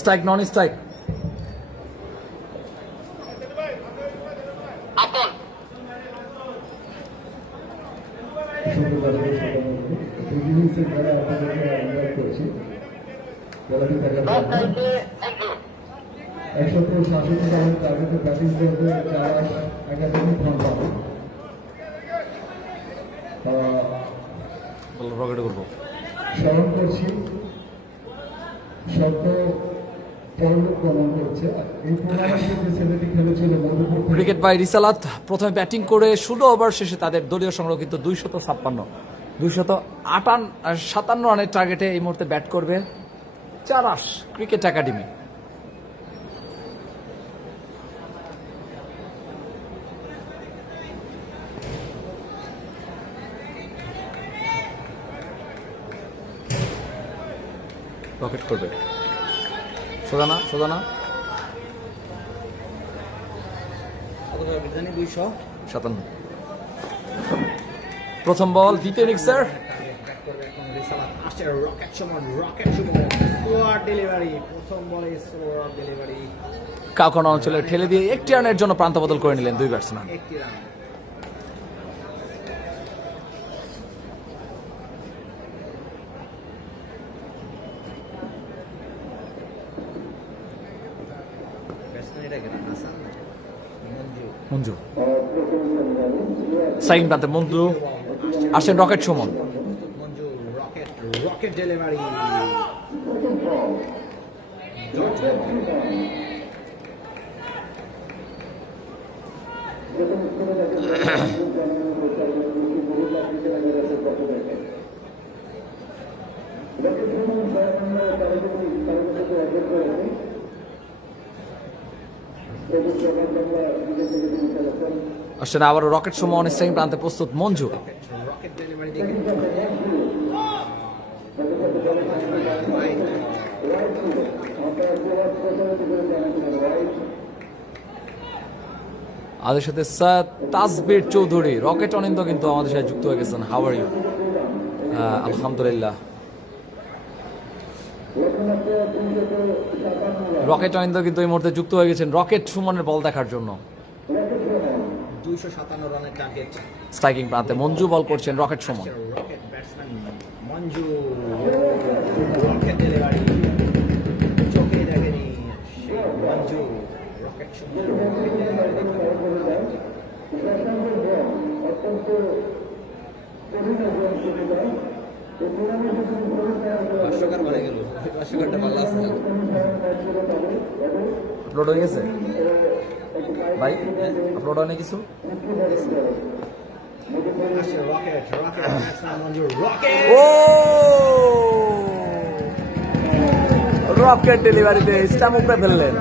Strike নন strike. Rocket করবো স্মরণ করছি শব্দ পরলোক গমন করছে। এই টুর্নামেন্টে যে ছেলেটি খেলেছিল মধুপুর থেকে, ক্রিকেট বাই রিসালাত প্রথমে ব্যাটিং করে 16 ওভার শেষে তাদের দলীয় সংরক্ষিত 257 রানের টার্গেটে এই মুহূর্তে ব্যাট করবে চারাস ক্রিকেট একাডেমি। রকেট করবে সোজানা সোজানা 257। প্রথম বল দ্বিতীয় ইনিংসের কাউখানা অঞ্চলে ঠেলে দিয়ে একটি রানের জন্য প্রান্ত বদল করে নিলেন দুই ব্যাটসম্যান। মঞ্জু সাইন প্রান্তে মঞ্জু আসেন রকেট সুমন। রকেট ডেলিভারি আসছেন আবারও রকেট সুমন স্ট্রাইকিং প্রান্তে প্রস্তুত মঞ্জু। রকেট ডেলিভারি দেখে আমাদের সাথে সৈয়দ তাসবির চৌধুরী রকেট অনিন্দ কিন্তু আমাদের সাথে যুক্ত হয়ে গেছেন। How are you? আলহামদুলিল্লাহ। রকেট অনিন্দ কিন্তু এই মুহূর্তে যুক্ত হয়ে গেছেন রকেট সুমনের বল দেখার জন্য। 257 রানের টার্গেট। স্ট্রাইকিং প্রান্তে মঞ্জু বল করছেন rocket Sumon. Rocket batsman Manju rocket delivery চোখে দেখেনি মঞ্জু রকেট সুমন ভাষ্যকার বলে গেল ভাষ্যকারটা ভালো আছে। আপলোড হয়ে গেছে ভাই? আপলোড হয় না কিছু? Rocket rocket batsman Manju rocket ও রকেট ডেলিভারিতে স্টাম্প উপরে ফেললেন।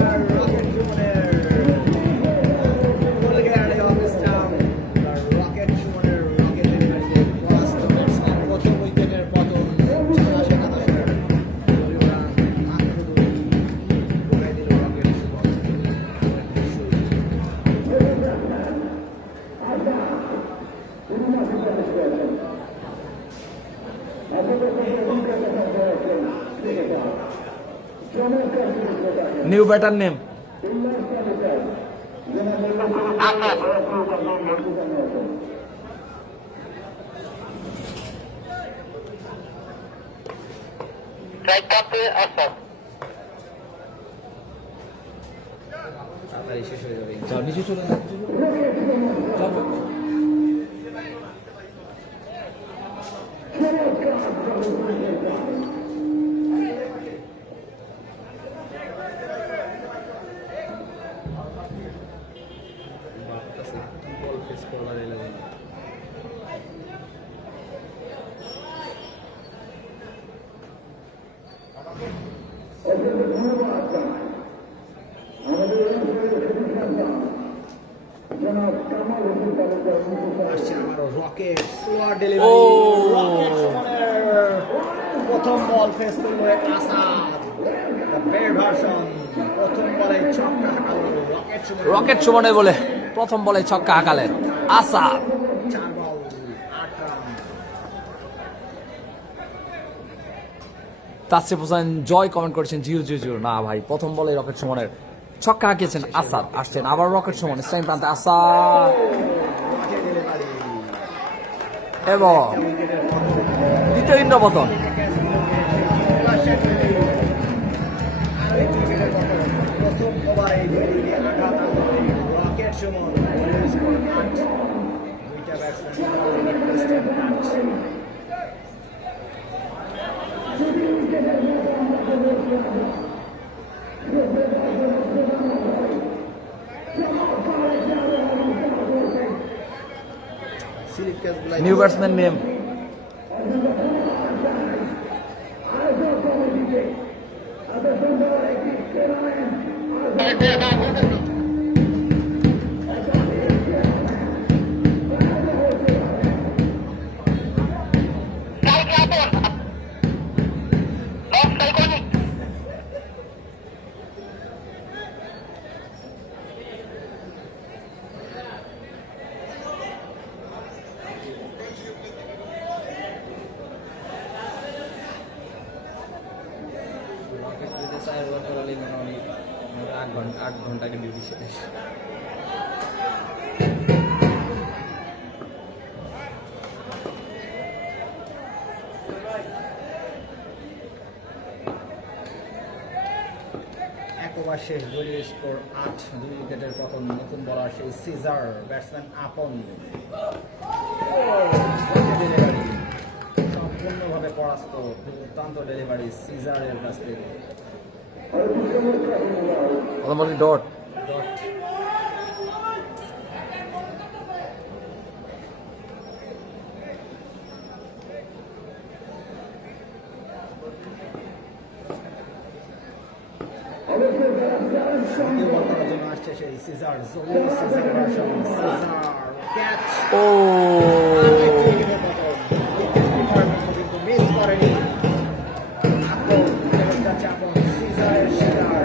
নিউ ব্যাটার নেম শেষ হয়ে যাবে। নিচে চলে যান। রকেট স্লোয়ার ডেলিভারি প্রথম বল ফেস করলো আসাদ ভার্সন প্রথম বলে ছক্কা হাঁকালো রকেট সুমনে বলে প্রথম বলে ছক্কা হাঁকালেন আসাদ। 4 বল 8 রান। তাসরিফ হোসেন জয় কমেন্ট করেছেন 0-0-0 না ভাই, প্রথম বলে রকেট সুমনের ছক্কা হাঁকিয়েছেন আসাদ, আসছেন আবার রকেট সুমন, স্ট্রাইক প্রান্তে আসাদ এবং দ্বিতীয় ইন্দ্রপতন। নিউ ব্যাটসম্যান নেম আট ঘন্টাকে ডিউটি শেষ। এক ওভার শেষ, দলীয় স্কোর 8, 2 উইকেটের পতন। নতুন বলার সেই সিজার, ব্যাটসম্যান আপন সম্পূর্ণভাবে পরাস্ত। দুর্দান্ত ডেলিভারি সিজারের কাছ থেকে। ডট দ্বিতীয় বল করার জন্য আসছে সেই Caesar, Caesar version, Caesar catch. ও কিন্তু মিস করেনি। আপন ফেরত যাচ্ছে আপন, সিজারের শিকার।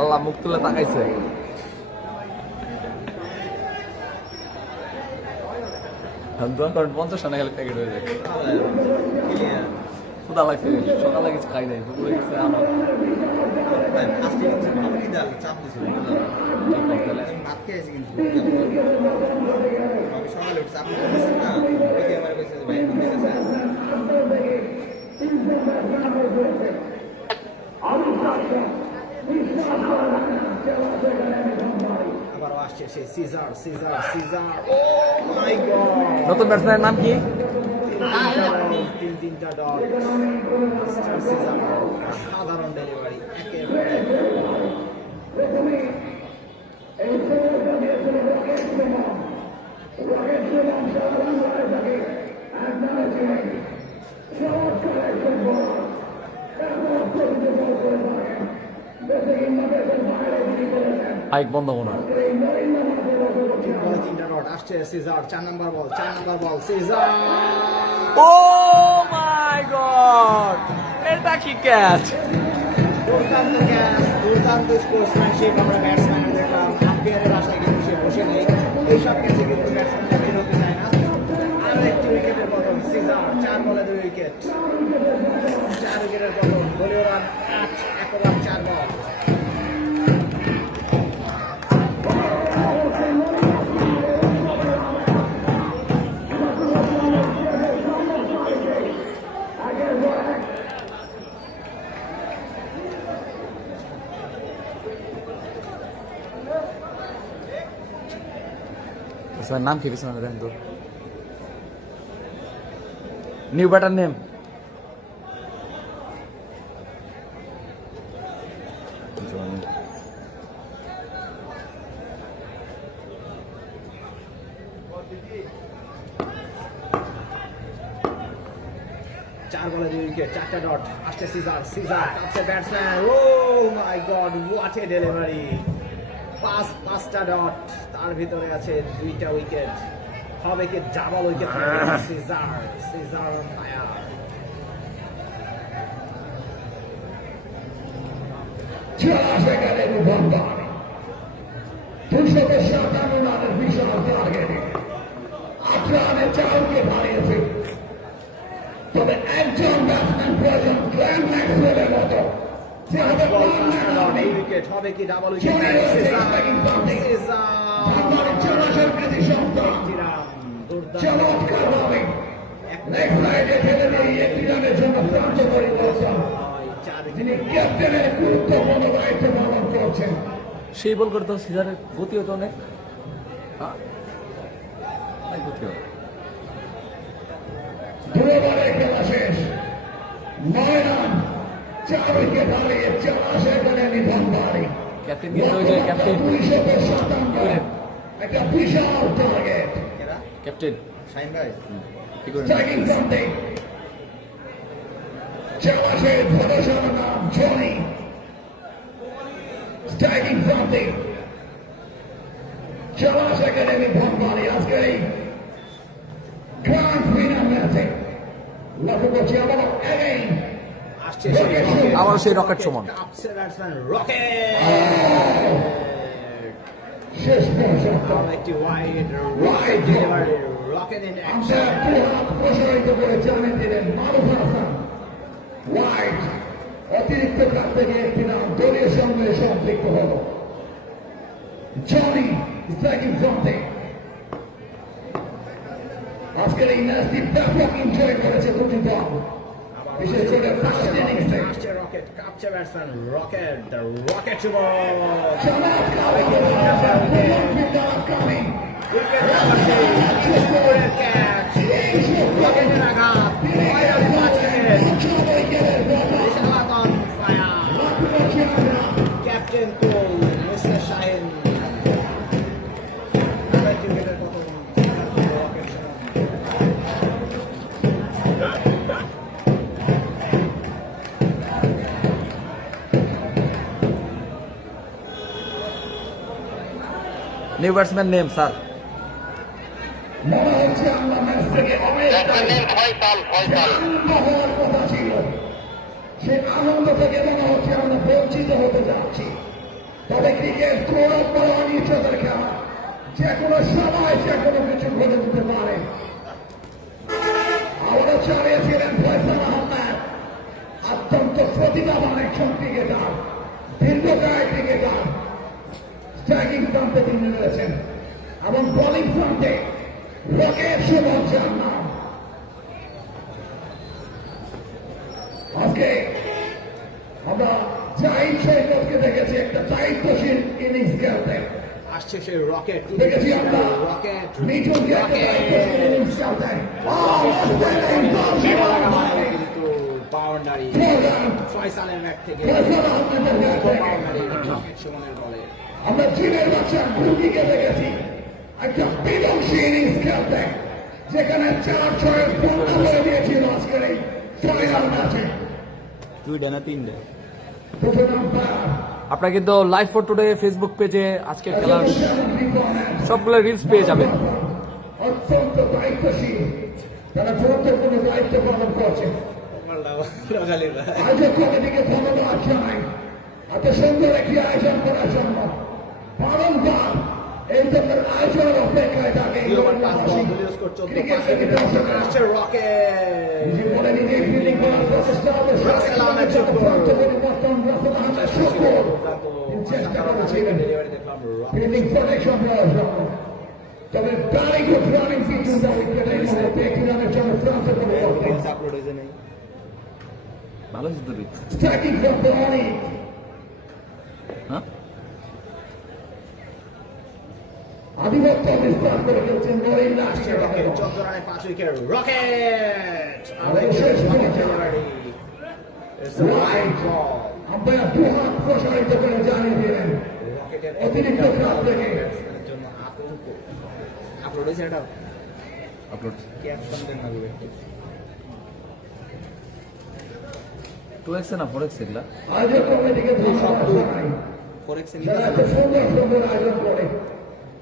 আল্লাহ মুখ তুলে তাকাইছে। দোয়া করেন 50 টাকা গেলে প্যাকেট হয়ে যায়। ক্ষুধা লাগছে, সকালে কিছু খাই নাই, দুপুরে কিছু আমার সকালে উঠছে আপনি বলছেন না, ওইকে আমার কাছে ভাই আবারও আসছে সেই Caesar, Caesar, caesar. O my god, নতুন ব্যাটসম্যানের নাম কি? তিনটা ডট। মিস্টার সিজার, সাধারণ ডেলিভারি, একের পর এক। বাইক বন্ধ মনে হয়। তিনটা ডট আসছে caesar, 4 number ball, 4 number ball, caesar. O my god, এটা কি ক্যাচ! দুর্দান্ত ক্যাচ, দুর্দান্ত স্পোর্টসম্যানশিপ। আমরা ব্যাটসম্যানের দেখলাম, আম্পায়ারের আশায় কিন্তু সে বসে নেই। এইসব ক্যাচে কিন্তু ব্যাটসম্যানরা বের হতে চায় না। আরো একটি উইকেটের পতন, সিজার 4 বলে 2 উইকেট। 4 উইকেটের পতন, দলীয় রান 8, 1 ওভার 4 বল। ব্যাটসম্যানের নাম কি? পিছনে দেখেন তো, নিউ ব্যাটার নেম। চার বলে 2 উইকেট, 4টা ডট। আসছে সিজার, সিজার কাছে batsman. Oh my god, what a delivery! 5টা ডট, তার ভিতরে আছে 2টা উইকেট। হবে কি double wicket Caesar Caesar fire সেখানে রূপন্দার 257 রানের বিশাল টার্গেটে 8 রানে চারকে হারিয়েছে। তবে একজন ব্যাটসম্যান প্রয়োজন গ্ল্যান ম্যাক্সওয়েলের মতো যে হবে উইকেট হবে কি ডাবল উইকেট সিজার চলাচল কৃতি সন্তান চমৎকার ভাবে লেগ সাইডে ফেলে দিয়ে 1 রানের জন্য প্রান্ত পরিবর্তন তিনি ক্যাপ্টেনের গুরুত্বপূর্ণ দায়িত্ব পালন করছেন। সেই বল করতে সিজারের গতি হতো অনেক, হ্যাঁ, অনেক গতি হয়। 2 ওভারে খেলা শেষ, 9 রান 4 উইকেট হারিয়ে 84 রানে নিধন বাড়ি। ক্যাপ্টেন কিন্তু ওই যে ক্যাপ্টেন 257 একটা বিশাল টার্গেট। এরা ক্যাপ্টেন শাইন ভাই কি করে স্ট্রাইকিং সামথিং চালাশের ভরসার নাম জনি। স্ট্রাইকিং সামথিং চালাশ একাডেমি ভনবাড়ি আজকের এই গ্র্যান্ড ফিনাল ম্যাচে লক্ষ্য করছি আবারও অ্যাগেইন আসছে আবারও সেই রকেট সমান। কাপসে ব্যাটসম্যান রকেট শেষ পর্যন্ত একটি wide rocket delivery rocket in আমরা অ্যাকশন হাত প্রসারিত করে জানিয়ে দিলেন মারুফ হাসান ওয়াইড। অতিরিক্ত কাছ থেকে একটি নাম দলীয় সঙ্গে সম্পৃক্ত হল জনি স্ট্রাইকিং সামথিং। আজকের এই ম্যাচটি ব্যাপক এনজয় করেছে দুটি দল, বিশেষ করে ফার্স্ট ইনিংসে আসছে রকেট কাপসে batsman rocket the rocket Shuvo চমৎকার কামিং উইকেট নাম্বার 3 স্কোরের ক্যাচ রকেটের আঘাত 9 রানে 5 wicket Rishad on fire captain cool mister Shahin আমরা ক্রিকেটের কত rocket new batsman name sir? মনে হচ্ছে আমরা ম্যাচ থেকে অনেকটা আনন্দ হওয়ার কথা ছিল। সেই আনন্দ থেকে মনে হচ্ছে আমরা বঞ্চিত হতে যাচ্ছি। তবে ক্রিকেট গৌরব বড় অনিশ্চয়তার খেলা, যে কোনো সময় যে কোনো কিছু ঘটে যেতে পারে। আবারও চালিয়েছিলেন ফয়সাল আহমেদ, অত্যন্ত প্রতিভাবান একজন ক্রিকেটার, দীর্ঘকায় ক্রিকেটার। স্ট্রাইকিং প্রান্তে তিনি রয়েছেন এবং বোলিং প্রান্তে রকেট শুভন যার নাম। আজকে আমরা জাহিদ সৈকতকে দেখেছি একটা দায়িত্বশীল ইনিংস খেলতে, আসছে সেই রকেট দেখেছি আমরা রকেট মিঠুনকে একটা দায়িত্বশীল ইনিংস খেলতে। কিন্তু বাউন্ডারি ফয়সালের ব্যাট থেকে ফয়সাল আহমেদের ব্যাট থেকে বাউন্ডারি রকেট সুমনের বলে আমরা চীনের বাচ্চা গুরুকে দেখেছি একটা বিধ্বংসী ইনিংস খেলতে, যেখানে 4-6 বন্ধ করে দিয়েছিল আজকের এই ফাইনাল ম্যাচে। 2 না 3 দুটো নাম্বার আপনারা কিন্তু লাইভ ফর টুডে ফেসবুক পেজে আজকের খেলার সবগুলো রিলস পেয়ে যাবেন। অত্যন্ত দায়িত্বশীল, তারা গুরুত্বপূর্ণ দায়িত্ব পালন করছে। আয়োজক কমিটিকে ধন্যবাদ জানাই এত সুন্দর একটি আয়োজন করার জন্য। বারংবার এই ধরনের আয়োজনের অপেক্ষায় থাকে আসছে রকেট জীবনে নিজে ফিল্ডিং করার প্রচেষ্টা হবে। রাসেল আহমেদ শুক্র। পরিবর্তন রাসেল আহমেদ শুক্র চেষ্টা করেছিলেন ডেলিভারি দেখলাম রকেট ফিল্ডিং প্রোটেকশন দেওয়ার জন্য। তবে ভেরি গুড রানিং পিছন দ্য উইকেট এই মুহূর্তে 1 রানের জন্য প্রান্ত পরিবর্তন। আপলোড হয়েছে নেই ভালো জিততে দিচ্ছে, স্ট্রাইকিং ফ্রম ধোনি হ্যাঁ আধিপত্য বিস্তার করে ফেলছেন নরিন আসছে রকেট 14 রানে 5 উইকেট রকেট শেষ রকেট পর্যন্ত delivery it's a wide ball umpire দু হাত প্রসারিত করে জানিয়ে দিলেন রকেটের অতিরিক্ত কাজ থেকে ব্যাটসম্যানের জন্য আতঙ্ক আপলোড হয়েছে এটা আপলোড ক্যাপশন দেন না বিবেক 2x না 4x এগুলা? আয়োজক কমিটিকে ধন্যবাদ জানাই ফরেক্স যারা এত সুন্দর সুন্দর আয়োজন করে।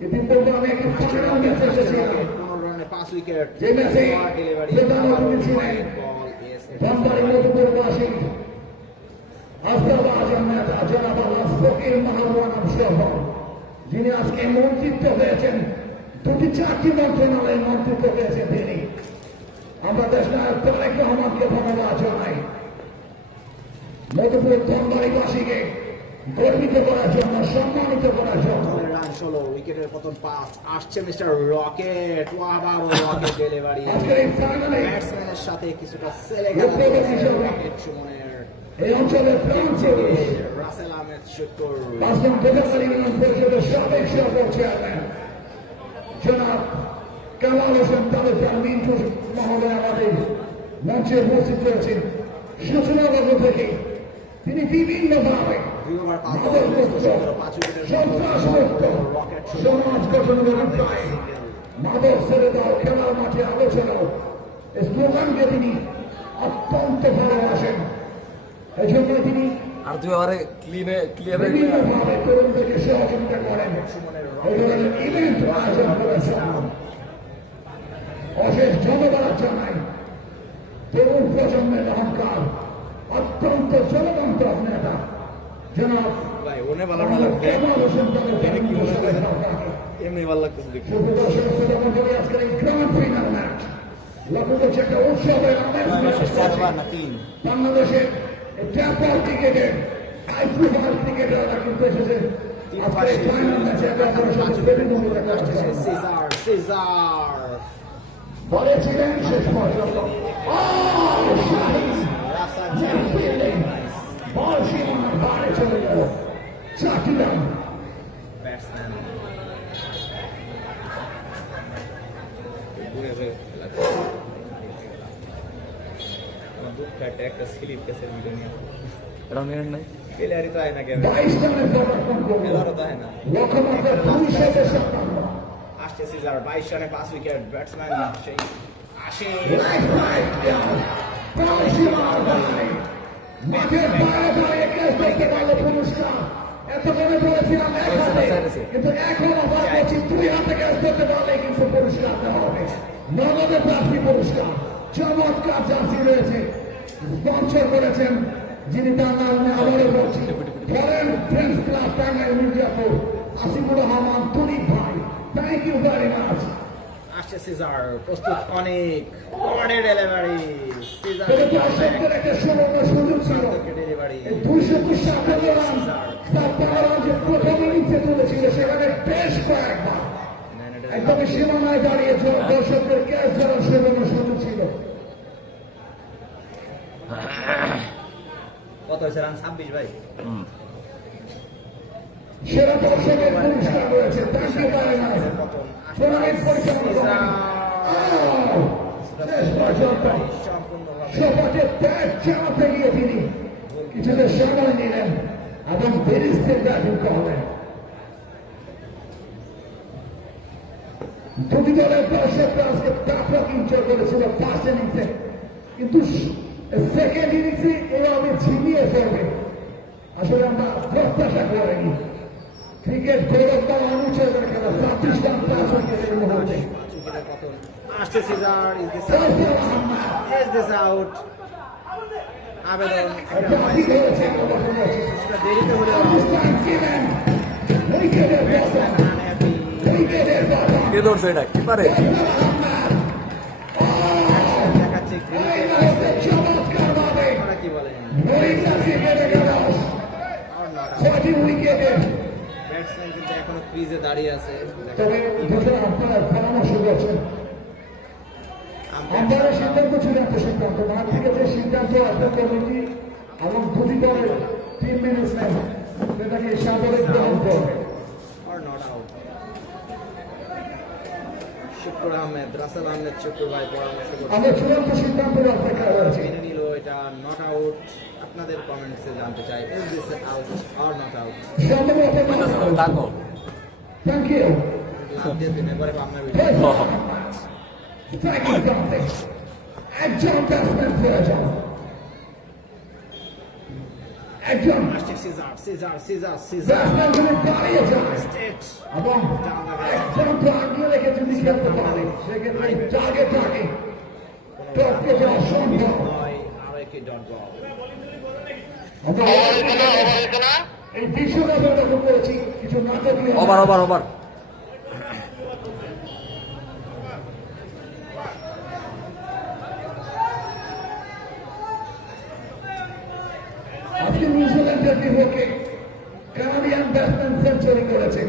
ইতিপূর্বে আমি একটি ফাইনাল ম্যাচ এসেছিলাম, 15 রানে 5 উইকেট যে ম্যাচে ডেলিভারি প্রধান অতিথি ছিলেন বল ইয়েস ধনবাড়ি মধুপুরবাসী আস্তাবাজ নেতা জনাব আল্লাহ ফকির মাহমুদ সহ যিনি আজকে মন্ত্রিত্ব হয়েছেন 2টি-4টি মন্ত্রণালয়ের মন্ত্রিত্ব হয়েছে তিনি আমরা দেশ নায়ক তারেক রহমানকে ধন্যবাদ জানাই মধুপুর ধনবাড়িবাসীকে গর্বিত করার জন্য সম্মানিত করার জন্য রান 16 উইকেটের পতন 5 আসছে মিস্টার রকেট আবারও রকেট ডেলিভারি আজকের এই ফাইনালে ব্যাটসম্যানের সাথে কিছুটা সেলে খেলা রকেট সুমনের এই অঞ্চলের প্রাণ থেকে পুরুষ রাসেল আহমেদ শুক্র পাঁচজন প্রজাতন্ত্রী ইউনিয়ন পরিষদের সাবেক সভাপতি চেয়ারম্যান জনাব কামাল হোসেন তালুকদার মিন্টু মহোদয় আমাদের মঞ্চে উপস্থিত রয়েছেন সূচনা লগ্ন থেকে তিনি বিভিন্নভাবে 2 ওভার 5 মাদক মুক্ত, 5 উইকেটের সন্ত্রাস মুক্ত, রকেট সমাজ গঠনের অভিপ্রায় মাদক ছেড়ে দাও খেলার মাঠে আলোচনাও এই স্লোগানকে তিনি অত্যন্ত ভালোবাসেন এই জন্য তিনি আর 2 ওভারে ক্লিয়ার বিভিন্নভাবে তরুণদেরকে সহযোগিতা করেন সুমনের এই ধরনের ইভেন্ট আয়োজন করেছেন অশেষ ধন্যবাদ জানাই তরুণ প্রজন্মের অহংকার অত্যন্ত জনগন্ত নেতা জনাব ভাই ওনে ভালো না লাগবে কামাল হোসেন তালুকদার এমনি ভালো লাগতেছে দেখতে সুপ্রদর্শন শ্রোতামণ্ডলী আজকের এই গ্র্যান্ড ফাইনাল ম্যাচ লক্ষ্য করছে একটা উৎসবের আমেজ না 3 বাংলাদেশের ট্যাপল ক্রিকেটের আইপ্রোভাল ক্রিকেটাররা কিন্তু এসেছে আজকের এই ফাইনাল ম্যাচে আপনাদের সাথে প্রতিদ্বন্দ্বিতা করছে সিজার বলেছিলেন শেষ পর্যন্ত বল সীমানার বাইরে চলে গেল 4টি রান ব্যাটসম্যান একটা স্লিপ কেসের ভিডিও নিয়ে এটা মেরেন নাই প্লেয়ারই তো হয় না গেম 22 রানে পদার্পণ করল খেলারও তো হয় না লক্ষ্যমাত্রা 257 আসছে সিজার 22 রানে 5 উইকেট ব্যাটসম্যান সেই আসে মাঠের বাইরে দাঁড়িয়ে ক্যাচ করতে পারলো পুরস্কার এত করে বলেছিলাম এক হাতে কিন্তু এখন আবার বলছি 2 হাতে ক্যাচ করতে পারলে কিন্তু পুরস্কার দেওয়া হবে নগদে প্রাপ্তি পুরস্কার চমৎকার জার্সি রয়েছে স্পন্সর করেছেন যিনি তার নাম নিয়ে আবারও বলছি foreign friends club Tangail Mirzapur Asifur Rahman Tulik ভাই থ্যাংক ইউ ভেরি মাচ আসছে সিজার প্রস্তুত অনেক বড় ডেলিভারি সিজার দর্শকদের একটা সুবর্ণ সুযোগ ছিল ডেলিভারি এই 257 রান তার পাওয়ার যে প্রথম ইনিংসে তুলেছিল সেখানে বেশ কয়েকবার একদমই সীমানায় দাঁড়িয়ে দর্শকদের ক্যাচ ধরার সুবর্ণ সুযোগ ছিল কত হয়েছে রান 26 ভাই সেরা দর্শকের পুরস্কার রয়েছে thank you very much tournament পরিচালনা শেষ পর্যন্ত সবাইকে ব্যাট চালাতে গিয়ে তিনি কিছুটা সময় নিলেন এবং বেরিস্টের ব্যাটিং করলেন দুটি দলের দর্শকরা আজকে তাপরা ইনজয় করেছিল ফার্স্ট ইনিংসে কিন্তু সেকেন্ড ইনিংসে এভাবে ছিনিয়ে ফেলবে আসলে আমরা প্রত্যাশা করিনি ক্রিকেট গৌরব বা অনুচ্ছেদের খেলা 26 রান প্লাস উইকেটের মুহূর্তে আসছে সিজার ইজ দিস আউট আবেদন দেরিতে হলে ব্যাটসম্যান আনহ্যাপি কে ধরছে এটা কি পারে দেখাচ্ছে চমৎকার ভাবে আপনারা কি বলেন ব্যাটসম্যান কিন্তু এখনো ক্রিজে দাঁড়িয়ে আছে তবে দেখুন আপনারা পরামর্শ করছেন আম্পায়ারের সিদ্ধান্ত ছিল একটা সিদ্ধান্ত মাঠ থেকে যে সিদ্ধান্ত আপনার কমিটি এবং দুটি দলের 3 মিনিট নেন সেটাকে সাদরে গ্রহণ করবে or not out শুক্র আহমেদ রাসেল আহমেদ শুক্র ভাই পরামর্শ করছে আমরা চূড়ান্ত সিদ্ধান্তের অপেক্ষায় রয়েছি মেনে নিল এটা নট আউট আপনাদের কমেন্টসে জানতে চাই is this out or not out সম্ভবত তাকো থ্যাংক ইউ লাভ দিয়ে দিনে পরে আপনার ভিডিও স্ট্রাইকিং করতে একজন ব্যাটসম্যান প্রয়োজন একজন আসছে Caesar Caesar Caesar Caesar batsman যদি দাঁড়িয়ে যায় স্টেট এবং একজন তো আগিয়ে রেখে যদি খেলতে পারে সেক্ষেত্রে টার্গেট থাকে টপকে যাওয়া সম্ভব। নয়, আরো একটি ডট বল। আমরা এই বিশ্বকাপে লক্ষ্য করেছি কিছু নাটকীয় ওভার ওভার ওভার আজকে নিউজিল্যান্ডের বিপক্ষে কানাডিয়ান ব্যাটসম্যান সেঞ্চুরি করেছে।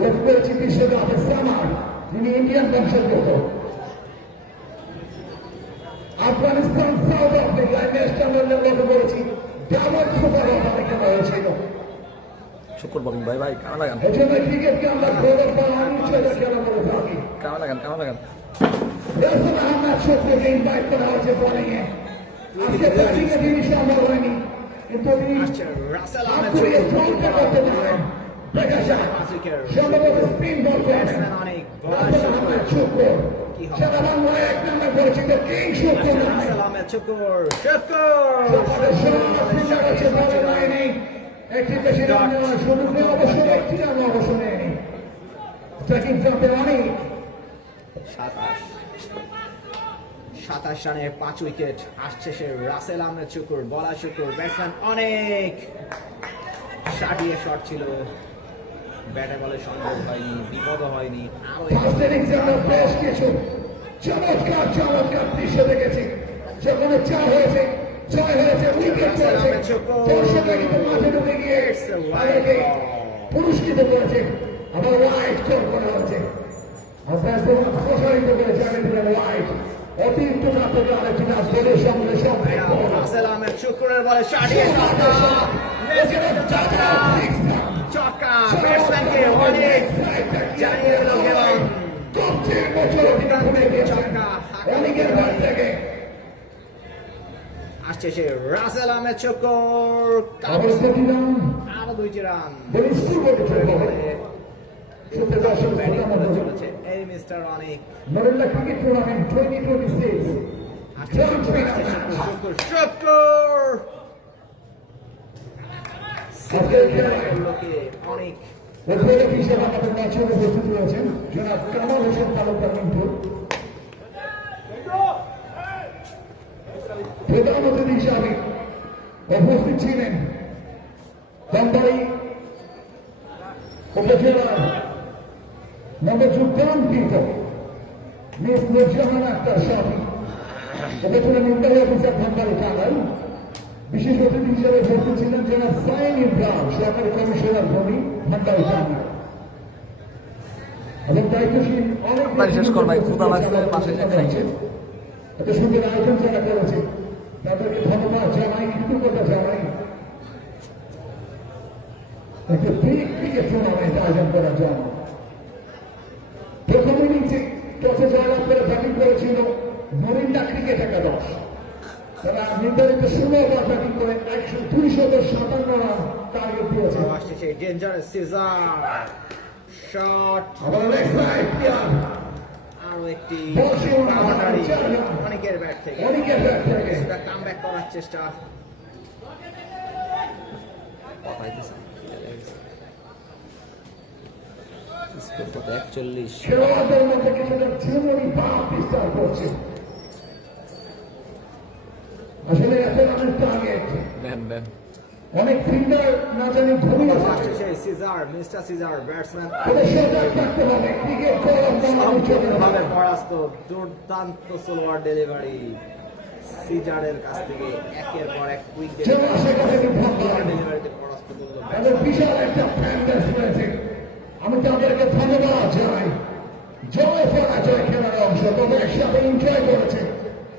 লক্ষ্য করেছি বিশ্বকাপে সামার যিনি ইন্ডিয়ান বংশোদ্ভূত। আফগানিস্তান সাউথ আফ্রিকায় ম্যাচটা আমরা লক্ষ্য করেছি ডাবল সুপার ওভারে খেলা হয়েছিল। শুক্র বলিং ভাই ভাই কামা লাগান এজন্য ক্রিকেটকে আমরা গৌরব বা অনিশ্চয়তা খেলা করে থাকি। কামা লাগান রাসেল আহমেদ শত্রুকে ইনভাইট করা হয়েছে বোলিংয়ে। আজকে ব্যাটিং এ তিনি সম্ভব হয়নি, কিন্তু তিনি আসছে রাসেল আহমেদ আন্তরিক চৌধুরী, ফ্রন্টে করতে পারেন। দেখা যায় সম্ভবত স্পিন বল করবেন ব্যাটসম্যান অনেক রাসেল আহমেদ শুক্র কি হবে? সারা বাংলায় এক নামে পরিচিত কিং শুক্র নামে। রাসেল আহমেদ শুকুর শুকুর আমাদের সব ফিল্ডার আছে বলের লাইনে একটি বেশি রান নেওয়ার সুযোগ নেই, অবশ্য একটি রান অবশ্য নেয়নি। ট্র্যাকিং ফ্রন্টে অনেক 27 রানে 5 উইকেট। আসছে সে রাসেল আহমেদ শুকুর, বলা শুকুর, ব্যাটসম্যান অনেক সাটিয়ে শট ছিল, ব্যাটে বলে সম্ভব হয়নি, বিপদ হয়নি। আরো ফার্স্ট ইনিংসে আমরা বেশ কিছু চমৎকার চমৎকার দৃশ্য দেখেছি, যেখানে 4 হয়েছে 6 হয়েছে উইকেট পড়েছে, দর্শকরা কিন্তু মাঠে ঢুকে গিয়ে তাদেরকে পুরস্কৃত করেছে, আবার ওয়াইড কল করা হয়েছে। আপনার প্রসারিত করেছে আর্জেন্টিনার ওয়াইড অতিরিক্ত মাত্রায় আর্জেন্টিনা দলের সঙ্গে সম্পৃক্ত। রাসেল আহমেদ শুকুরের বলে সাটিয়ে ছক্কা, ব্যাটসম্যানকে অনেক জানিয়ে দিল গেলাম ছক্কা। অনেকের হাত থেকে আসছে সে রাসেল আহমেদ শুকুর, আবার প্রতিদান আরো 2টি রান বেশি করেছে সত্যি দর্শক ব্যাটিং করে চলেছে এই মিস্টার অনেক। নরেন্দ্র ক্রিকেট টুর্নামেন্ট 2026 শুকুর শুকুর সিঙ্গেল করলোকে অনেক। উদ্বোধক হিসেবে আমাদের মাঝে উপস্থিত রয়েছেন জনাব কামাল হোসেন তালুকদার মিন্টু। প্রধান অতিথি হিসাবে উপস্থিত ছিলেন ধনবাড়ি উপজেলার নবযুগান্তরিত মিস নুরজাহান আক্তার শাফি, উপজেলা নির্বাহী অফিসার ধনবাড়ি টাঙ্গাইল। বিশেষ অতিথি হিসেবে উপস্থিত ছিলেন জনাব সাইন ইব্রাহিম, সরকারি কমিশনার ভূমি ধনবাড়ি টাঙ্গাইল। এবং দায়িত্বশীল অনেক শেষ কর ভাই, ক্ষুধা লাগছে, পাশে যে খাইছে। এত সুন্দর আয়োজন যারা করেছে তাদেরকে ধন্যবাদ জানাই, কৃতজ্ঞতা জানাই। একটা বিগ ক্রিকেট টুর্নামেন্ট আয়োজন করার জন্য প্রথম ইনিংসে টসে জয়লাভ করে ব্যাটিং করেছিল মরিন্ডা ক্রিকেট একাদশ। তারা নির্ধারিত 16 ওভার ব্যাটিং করে 257 রান টার্গেট দিয়েছে। আসছে সেই ডেঞ্জারাস সিজার শট, আবার লেগ সাইড প্লেয়ার আরো একটি বসে বাউন্ডারি অনেকের ব্যাট থেকে অনেকের ব্যাট থেকে কিছুটা কামব্যাক করার চেষ্টা। স্কোর কত 41। খেলোয়াড়দের মধ্যে কিছুটা ঝিমুনি ভাব বিস্তার করছে। আসলে এত রানের টার্গেট দেন অনেক ফিল্ডার না জানি ঘুমিয়ে আসছে আছে। সেই সিজার, মিস্টার সিজার, ব্যাটসম্যান ওদের সজাগ থাকতে হবে, ক্রিকেট খেলার সম্পূর্ণভাবে পরাস্ত। দুর্দান্ত স্লোয়ার ডেলিভারি সিজারের কাছ থেকে একের পর এক উইকেট ডেলিভারিতে পরাস্ত করলো। তাদের বিশাল একটা ফ্যান বেস রয়েছে, আমি তাদেরকে ধন্যবাদ জানাই। জয় পরাজয় খেলার অংশ, তবে একসাথে এনজয় করেছে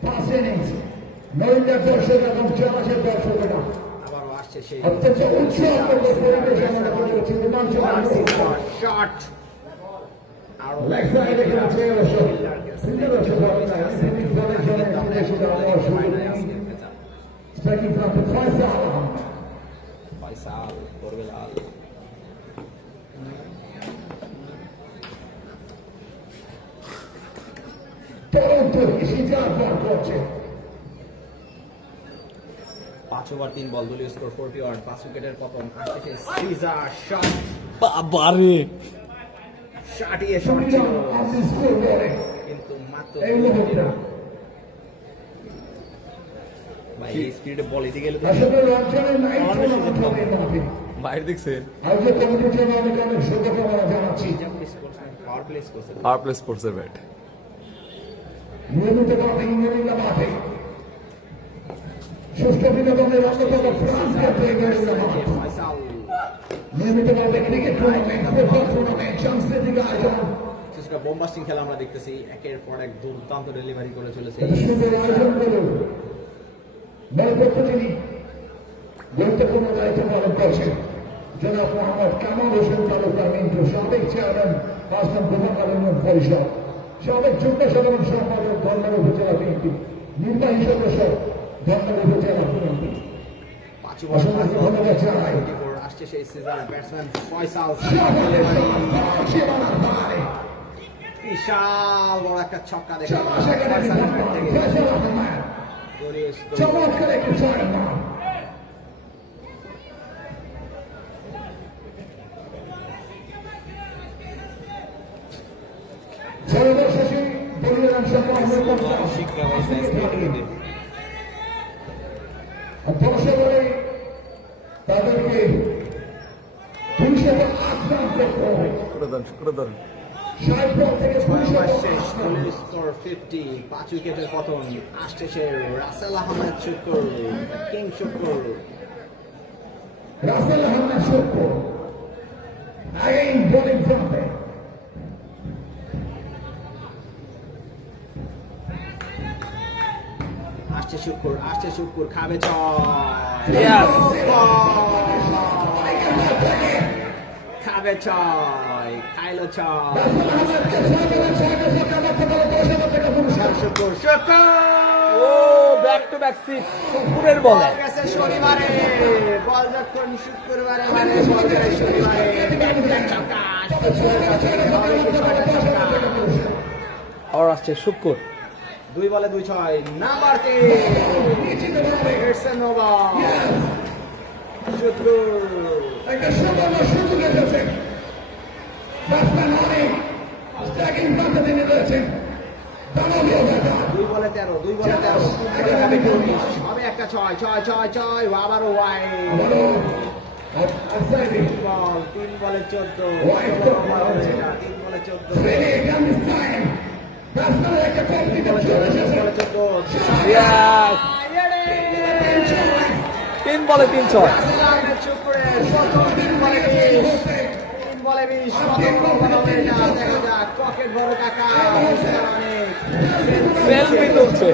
ফার্স্ট ইনিংস। নরেন্দ্র দর্শক এবং জলাশের দর্শকেরা আবারও আসছে সেই অত্যন্ত উৎসাহ পরিবেশ আমরা করেছি। শট, আরো লেগ সাইডে খেলেছে অবশ্য ফিল্ডার অবশ্য ফিনিশ বলের জন্য বেশি দেওয়ার সুযোগ নেই। স্ট্রাইকিং ফ্রম ফয়সাল ফয়সাল করবে লাল। টরন্টো সিজার বল করছে। 5 ওভার 3 বল, দলীয় স্কোর 41, 5 উইকেটের পতন। আসছে সেই সিজার শট, বাবারে শাটিয়ে শট ছিল আপনি স্কোর করে কিন্তু মাত্র এই মুহূর্তে ভাই এই স্পিডে বল দিতে গেলে তো আসলে রঞ্জনের নাইট হবে মাঠে বাইরে দেখছেন আজকে কমিটির জন্য অনেক অনেক শুভকামনা জানাচ্ছি পাওয়ার প্লে করছে আর প্লে স্পোর্টসের ব্যাট নিয়মিতভাবে ইংল্যান্ডের মাঠে সুষ্ঠু বিনোদনের অন্যতম প্রাণকেন্দ্র ইংল্যান্ডের মাঠ ফয়সাল নিয়মিতভাবে ক্রিকেট টুর্নামেন্ট ফুটবল টুর্নামেন্ট সাংস্কৃতিক আয়োজন বিশেষ করে বোমবাস্টিং খেলা আমরা দেখতেছি একের পর এক দুর্দান্ত ডেলিভারি করে চলেছে এত সুন্দর আয়োজনগুলো বল করতে তিনি গুরুত্বপূর্ণ দায়িত্ব পালন করছেন জনাব মোহাম্মদ কামাল হোসেন তালুকদার মিন্টু সাবেক চেয়ারম্যান পাঁচম গোপাল উন্নয়ন পরিষদ সাবেক যুগ্ম সাধারণ সম্পাদক ধর্মের উপজেলা বিএনপি নির্বাহী সদস্য ধর্মের উপজেলা বিএনপি পাঁচু বল অসংখ্য ধন্যবাদ জানাই আসছে সেই সিজনের ব্যাটসম্যান ফয়সাল সীমানার বাইরে বিশাল বড় একটা ছক্কা দেখে ফয়সালের ব্যাট থেকে ফয়সাল আহমেদ চমৎকার একটি ছয় মান সর্বশেষে বলিরাম দর্শক বলে তাদেরকে 208 রান করতে হবে শুক্রদান 60 বল থেকে পুলিশ স্কোর 50 পাঁচ উইকেটের পতন আসছে সে রাসেল আহমেদ শুক্র কিং শুক্র রাসেল আহমেদ শুক্র again bowling from there আসছে শুক্র খাবে ছয় Yes! খাবে ছয় খাইলো ছয় শুক্র ও ব্যাক টু ব্যাক সিক্স শুক্রের বলে গেছে শনিবারে বল যখন শুক্রবারে মানে বল যায় শনিবারে ব্যাক ছক্কা শুক্রের কাছে হবে কি ছয়টা ছক্কা আর আসছে শুক্র 2 বলে 2-6 নাম্বার 3 ইটস এ নোভা শুক্র একটা সুবর্ণ সুযোগ এসেছে ব্যাটসম্যান অনেক স্ট্রাইকিং প্রান্তে তিনি রয়েছেন দানবীয় ব্যাটার 2 বলে 13 3 বলে হবে 19 হবে একটা 6 আবারও ওয়াইড আউটসাইডে বল 3 বলে 14 Wide ওভার হবে এটা 3 বলে 14 রেডি গান দিস টাইম ব্যাটসম্যানের একটা কনফিডেন্স চলে এসেছে Yes! 3 বলে 3-6 সেলফি তুলছে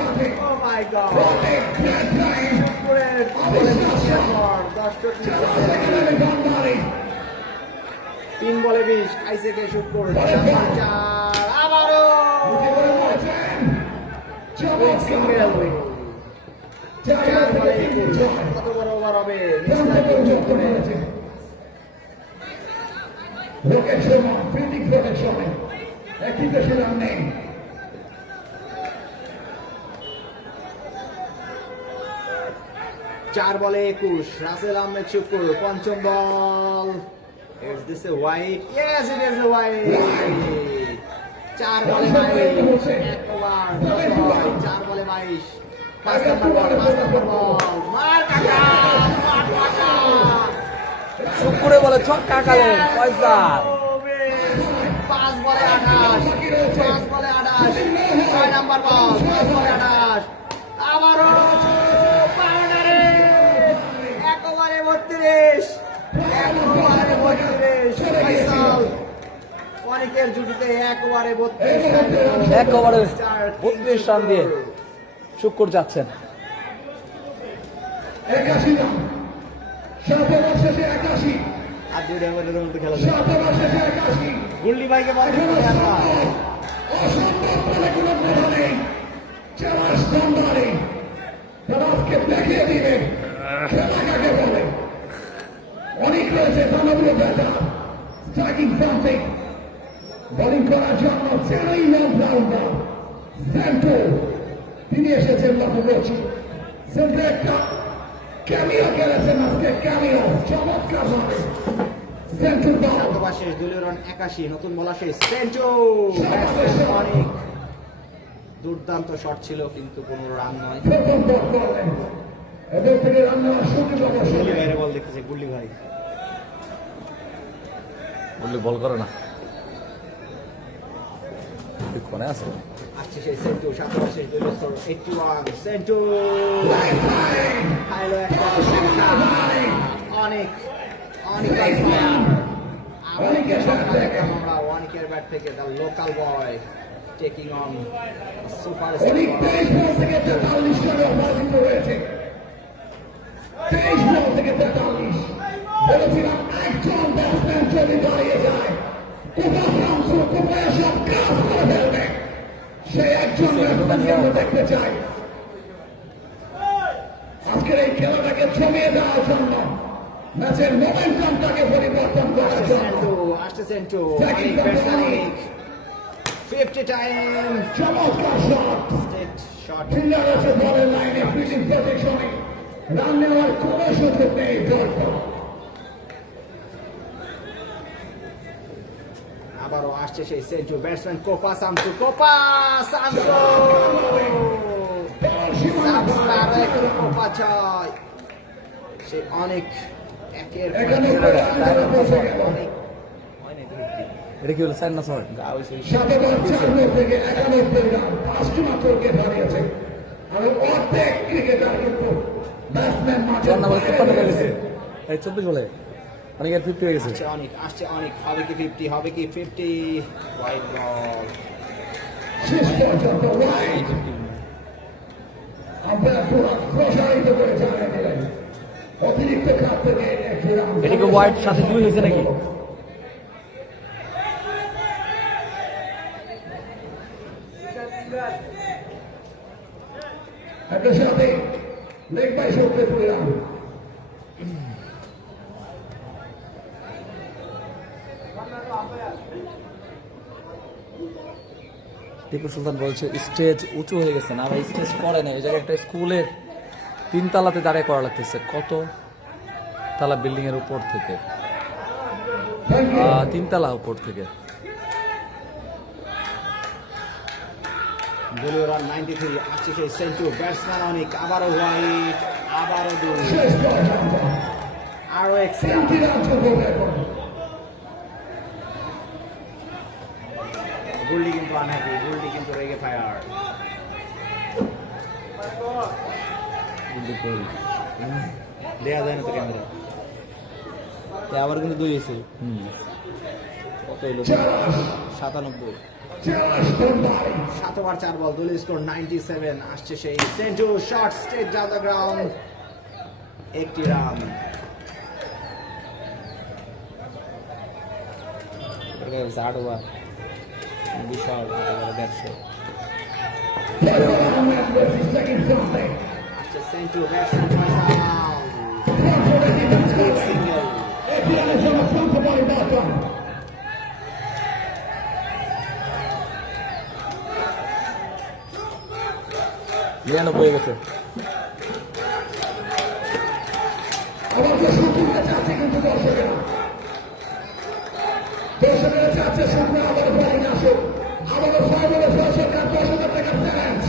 তিন বলে 20 খাইছে কে শুট করে আবারও সিঙ্গেল কত বড় ওভার হবে রকেট শর্মা ফিল্ডিং প্রোটেকশনে একটি দেশে রান নেই 4 বলে 21 রাসেল আহমেদ শুক্র পঞ্চম ball is this a wide yes it is a wide 4 বলে 22 এক ওভার 4 বলে 22 5 নম্বর বল মার কাকা শুক্রে বলে ছক্কা কালেন ফয়সাল 5 বলে 28 5 বলে 28 6 নম্বর বল 5 বলে 28 আবারও বাউন্ডারি এক ওভারে 32 ফয়সাল অনেকের জুটিতে এক ওভারে 32 এক ওভারে 32 রান দিয়ে শুক্র যাচ্ছেন 81 রান 7 ওভার শেষে 81 আর 2 ওভারের মধ্যে খেলা 7 ওভার শেষে 81 গুল্লি ভাইকে বল অসম্ভব বলে কোনো কথা নেই চেলার স্তম্ভারে তারা আজকে দেখিয়ে দিবে খেলা কাকে বলে অনেক রয়েছে দানবীয় ব্যাটার স্ট্রাইকিং ফ্রন্টে বোলিং করার জন্য চেনাই অলরাউন্ডার সেন্টো তিনি এসেছেন লক্ষ্য করছি সেন্ট্রে একটা ক্যামিও খেলেছেন আজকে ক্যামিও চমৎকার ভাবে সেন্টুর বল ওভার শেষ, দলীয় রান 81, নতুন বলা শেষ। সেন্টু ব্যাটসম্যান অনেক দুর্দান্ত শট ছিল কিন্তু কোনো রান নয়। প্রথম বল করলেন এদের থেকে রান নেওয়ার সুযোগ অবশ্যই গুল্লি ভাইয়ের বল দেখতেছে, গুল্লি ভাই বললি বল করে না, কোনে আছে আসছে সেই সেন্টু, 7 ওভার শেষ, দলীয় স্কোর 81। সেন্টু খাইলো একটা অনেক অনেক অনেকের শট দেখলাম আমরা অনেকের ব্যাট থেকে, the local boy taking on super অনেক 23 বল থেকে 43 রানে অপরাজিত হয়েছে। 23 বল থেকে 43। বলেছিলাম একজন ব্যাটসম্যান যদি দাঁড়িয়ে যায় কোপা ফ্রান্স ও কোপায় সব কাজ করে ফেলবে, সেই একজন ব্যাটসম্যানকে আমরা দেখতে চাই আজকের এই খেলাটাকে জমিয়ে দেওয়ার জন্য, ম্যাচের মোমেন্টামটাকে পরিবর্তন করার জন্য। আসছে সেন্টু অনেক ব্যাটসম্যান অনেক 50 টাইম চমৎকার শট, স্টেট শট। ফিল্ডার আছে বলের লাইনে, ফিল্ডিং পজিশনে, রান নেওয়ার কোনো সুযোগ নেই দলটা। আবারও আসছে সেই Sentu, batsman Copa Shamsu, Copa Shamsu Shamsu আরো একটু কোপা চাই। সে অনেক একের পর এখানে এক অনেক এটা কি হলো, 4 না 6? 7/4 থেকে 91 রান, 5টি মাত্র উইকেট হারিয়েছে। আর অর্ধেক ক্রিকেটার কিন্তু ব্যাটসম্যান মাঠে 4 না বলে 53 হয়ে গেছে, এই 24 বলে অনেকের 50 হয়ে গেছে। আসছে অনেক, হবে কি 50, হবে কি 50? হোয়াইট বল, শেষ পর্যন্ত ওয়াইড। আম্পায়ার পুরো প্রসারিত করে জানিয়ে দিলেন অতিরিক্ত খাত থেকে একটি রান। এদিকে হোয়াইট সাথে 2 হয়েছে নাকি? একই সাথে leg by 72 run. Tipu Sultan বলছে স্টেজ উঁচু হয়ে গেছে না, ভাই স্টেজ করে না, এই জায়গায় একটা স্কুলের 3 তলাতে দাঁড়িয়ে করা লাগতেছে, কত তালা বিল্ডিং এর উপর থেকে, 3 তলা উপর থেকে। দলীয় রান 93, আসছে সেই সেন্টু, ব্যাটসম্যান অনেক, আবারও হোয়াইট, আবারও 2, শেষ পর্যন্ত আরো এক্সট্রা। 3টি রান যোগ এখন। গুল্লি কিন্তু আনহ্যাপি, গুল্লি কিন্তু রেগে ফায়ার। দেয়া যায় না তো ক্যামেরা, আবার কিন্তু 2 হয়েছে। কত হলো? 97। 7 ওভার 4 বল, দলীয় স্কোর 97। আসছে সেই Sentu, shot state down the ground, 1টি রান। আট ওভার, বিশাল 150। আসছে সেন্টু, ব্যাটসম্যান সিঙ্গেল। 99 হয়ে গেছে। আমাকে শুক্রিয়া চাচ্ছে কিন্তু দর্শকেরা চাচ্ছে শুক্রিয়া আবার বলিং আসুক, আবারও 6 বলে 6 সরকার 10,000 টাকার চ্যালেঞ্জ।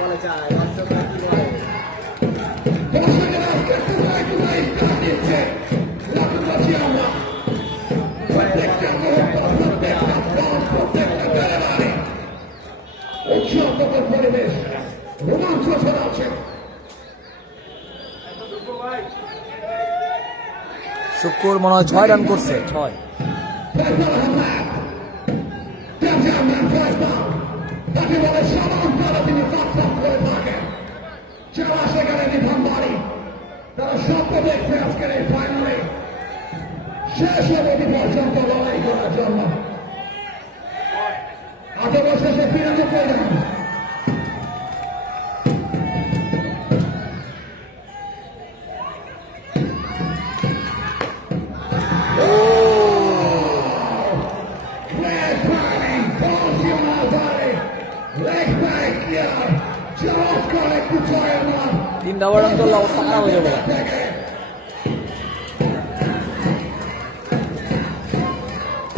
বলে যায় দর্শকরা কি বলে? দর্শকেরা আজকে কোথায় কোথায় স্টার দিচ্ছে লক্ষ্য করছি আমরা। প্রত্যেকটা মুহূর্ত, প্রত্যেকটা বল, প্রত্যেকটা খেলোয়াড়ে উৎসবমুখর পরিবেশ, রোমাঞ্চ ছড়াচ্ছে। শুক্র মনে হয় 6 রান করছে, 6। ফয়সাল আহমেদ, চেয়ারম্যান ফয়সাল, তাকে বলে সাধারণ তারা তিনি সাফ করে থাকেন। যারা সেখানে নিধান বাড়ি, তারা স্বপ্ন দেখছে আজকের এই ফাইনালে শেষ অবধি পর্যন্ত লড়াই করার জন্য। 8 বছর সে 93 রান। তিনটা ওভার করলে অবস্থা খারাপ হয়ে যাবে।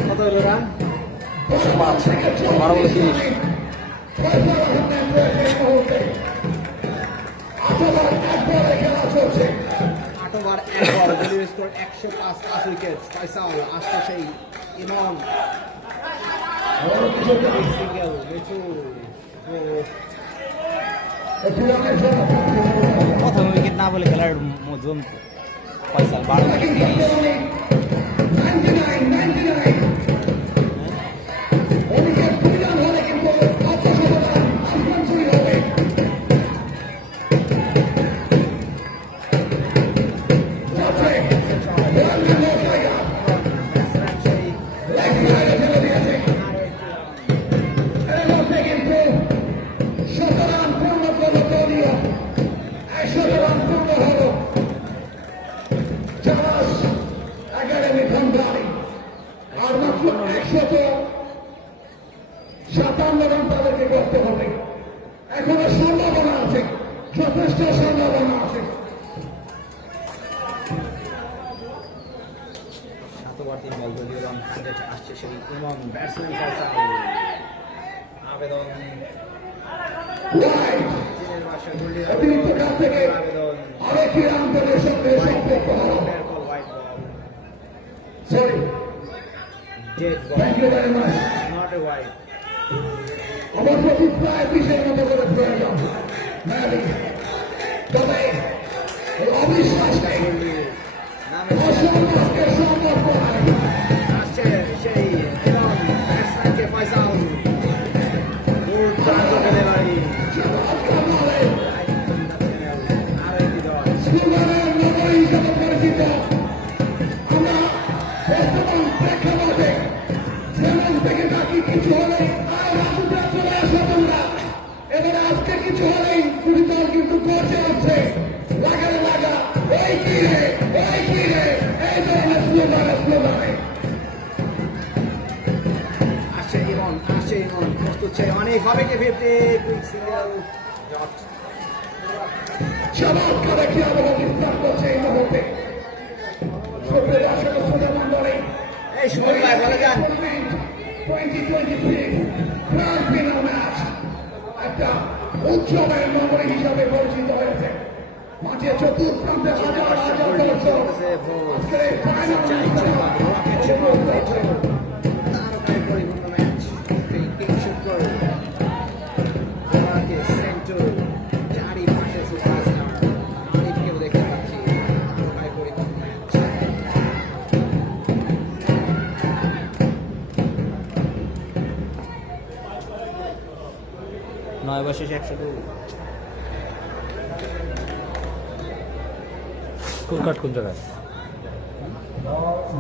কত হলো রান? 12 বলে 30। আট ওভার 1 বল, দলীয় স্কোর 105, 5 উইকেট। ফয়সাল আসছে সেই ইমন, সিঙ্গেল, মিঠু। প্রথম উইকেট না বলে খেলার জম ফয়সাল 12 বলে 30। আর মাত্র 157 রান তাদেরকে করতে হবে। এখনো সম্ভাবনা আছে, যথেষ্ট সম্ভাবনা আছে। 7 ওভার 3 বল, দলীয় রান টার্গেট আসছে সেই ইমন। ব্যাটসম্যান ফয়সাল, আবেদন Right. চীনের ভাষায় দলীয় অতিরিক্ত কাল থেকে আবেদন, আরেকটি রান তাদের সঙ্গে সম্পর্ক হলো। White ball, sorry, dead ball, thank you very much. Not a white. আমার প্রতি প্রায় 20-এর মতো করে প্রয়োজন। তবে এই অবিশ্বাসকে নামে অসম্মানকে সম্ভব করায় আসছে সেই ইমন। ব্যাটসম্যানকে ফয়সাল দুর্দান্ত ডেলিভারি। আর একটি দল স্লোগানের নগরী হিসেবে পরিচিত। আমরা বর্তমান প্রেক্ষাপটে যেমন থেকে ডাকি কিছু হলে রাজুটা চলে আসো তোমরা। এবারে আজকে কিছু হলেই দুটি দল কিন্তু গর্জে আছে, লাগারে লাগা, এই কি রে, এই কি রে, এই ধরনের স্লোগানে। আসছে ইমন, আসছে ইমন, প্রস্তুত সেই অনেকভাবে কে 50 কুইক সিঙ্গেল ডট। চমৎকার একটি আবহাওয়া বিস্তার করছে এই মুহূর্তে। সত্যি আসলে সোজা মন্ডলে এই সুমন ভাই বলে যান। 2026 গ্র্যান্ড ফিনাল ম্যাচ একটা উৎসবের নগরী হিসাবে পরিচিত হয়েছে। মাঠে চতুর্প্রান্তে হাজার হাজার দর্শক। আজকের এই ফাইনাল তারকায় পরিপূর্ণ ম্যাচ। ফ্রি কিক শুট করে আমাকে সেন্টার চারিপাশে সুপারস্টার আরিফকেও দেখতে পাচ্ছি। তারকায় পরিপূর্ণ ম্যাচ। নয় বছর 102। স্কোর কার্ড কোন জায়গায়?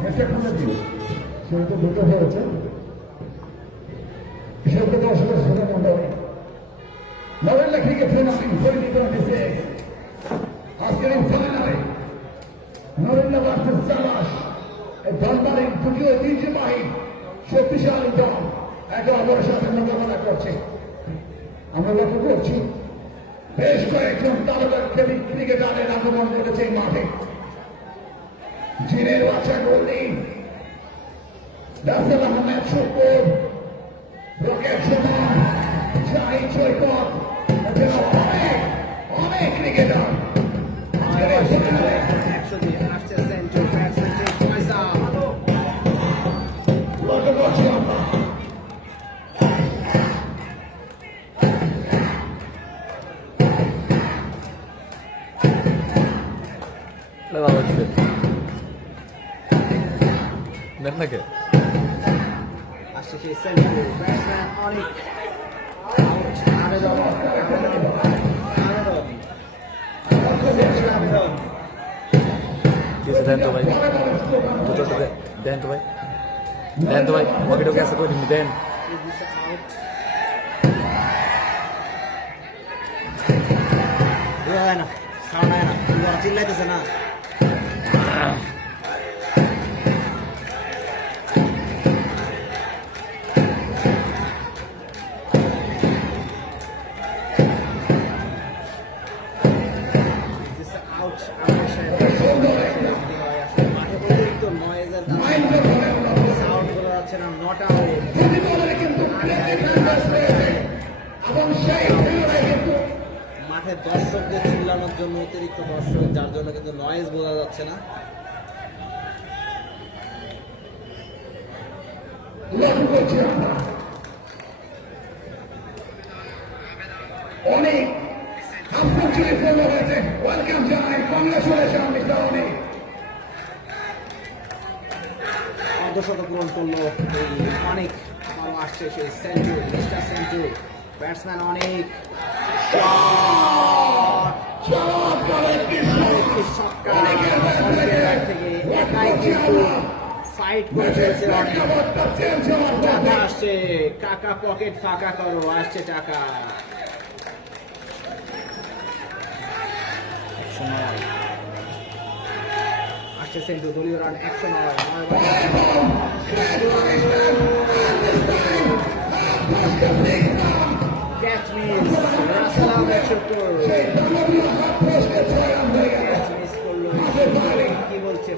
নেটে খুলে দিও, সেটা দুটো হয়েছে। বিশেষ করে আসলে সোজা মন্ডলে নরেন্দ্র ক্রিকেট টুর্নামেন্ট 2026 আজকের এই ফাইনালে নরেন্দ্র ভার্সেস চালাস, এই দলবারের দুটি ঐতিহ্যবাহী শক্তিশালী দল একে অপরের সাথে মোকাবেলা করছে। আমরা লক্ষ্য করছি বেশ কয়েকজন তারকা ক্রিকেটারের আগমন করেছে এই মাঠে। জিনের বাচ্চা গোল্ডি, রাসেল আহমেদ শুকুর, রকেট সুমন, শাহিদ সৈকত, এছাড়া অনেক ক্রিকেটার আজকের এই ফাইনালে 102 আসছে সেন্টার ব্যাটসম্যান ফয়সাল। লক্ষ্য করছি আমরা। ভালো হচ্ছে দেখ নাকি আসছে সেই সেন্টার ব্যাটসম্যান অনেক আউট। আবেদন আবেদন কিছু দেন তো ভাই, দুটো দেন তো ভাই, দেন তো ভাই, ওকে টোকে আসে করে দিন, দেন। is this out? বোঝা যায় না, সাউন্ড হয় না, চিল্লাইতেছে না। মাঠে দর্শকদের চিল্লানোর জন্য অতিরিক্ত দর্শক, যার জন্য কিন্তু নয়েজ বোঝা যাচ্ছে না। লক্ষ্য করছি আমরা অনেক হাফ সেঞ্চুরি ফেলে হয়েছে। ওয়েলকাম জানাই, কংগ্রেচুলেশন মিস্টার অনেক। অর্ধশত পূরণ করলো এই অনেক। আরো আসছে সেই সেন্টু, মিস্টার সেন্টু, ব্যাটসম্যান অনেক। চমৎকার একটি শট। একটি ছক্কা অনেকের ব্যাট থেকে একাই কিন্তু ফাইট করে চলেছে অনেক। প্রেক্ষাপটটা চেঞ্জ হওয়ার টাকা পরে আসছে, কাকা পকেট ফাঁকা করো, আসছে টাকা। 109 আসছে সেন্টু, দলীয় run 109। Catch miss, Russel Ahmed 70। দানবীয় হাত ফসকে 6 রান হয়ে গেল। ক্যাচ মিস করলো, কি বলছে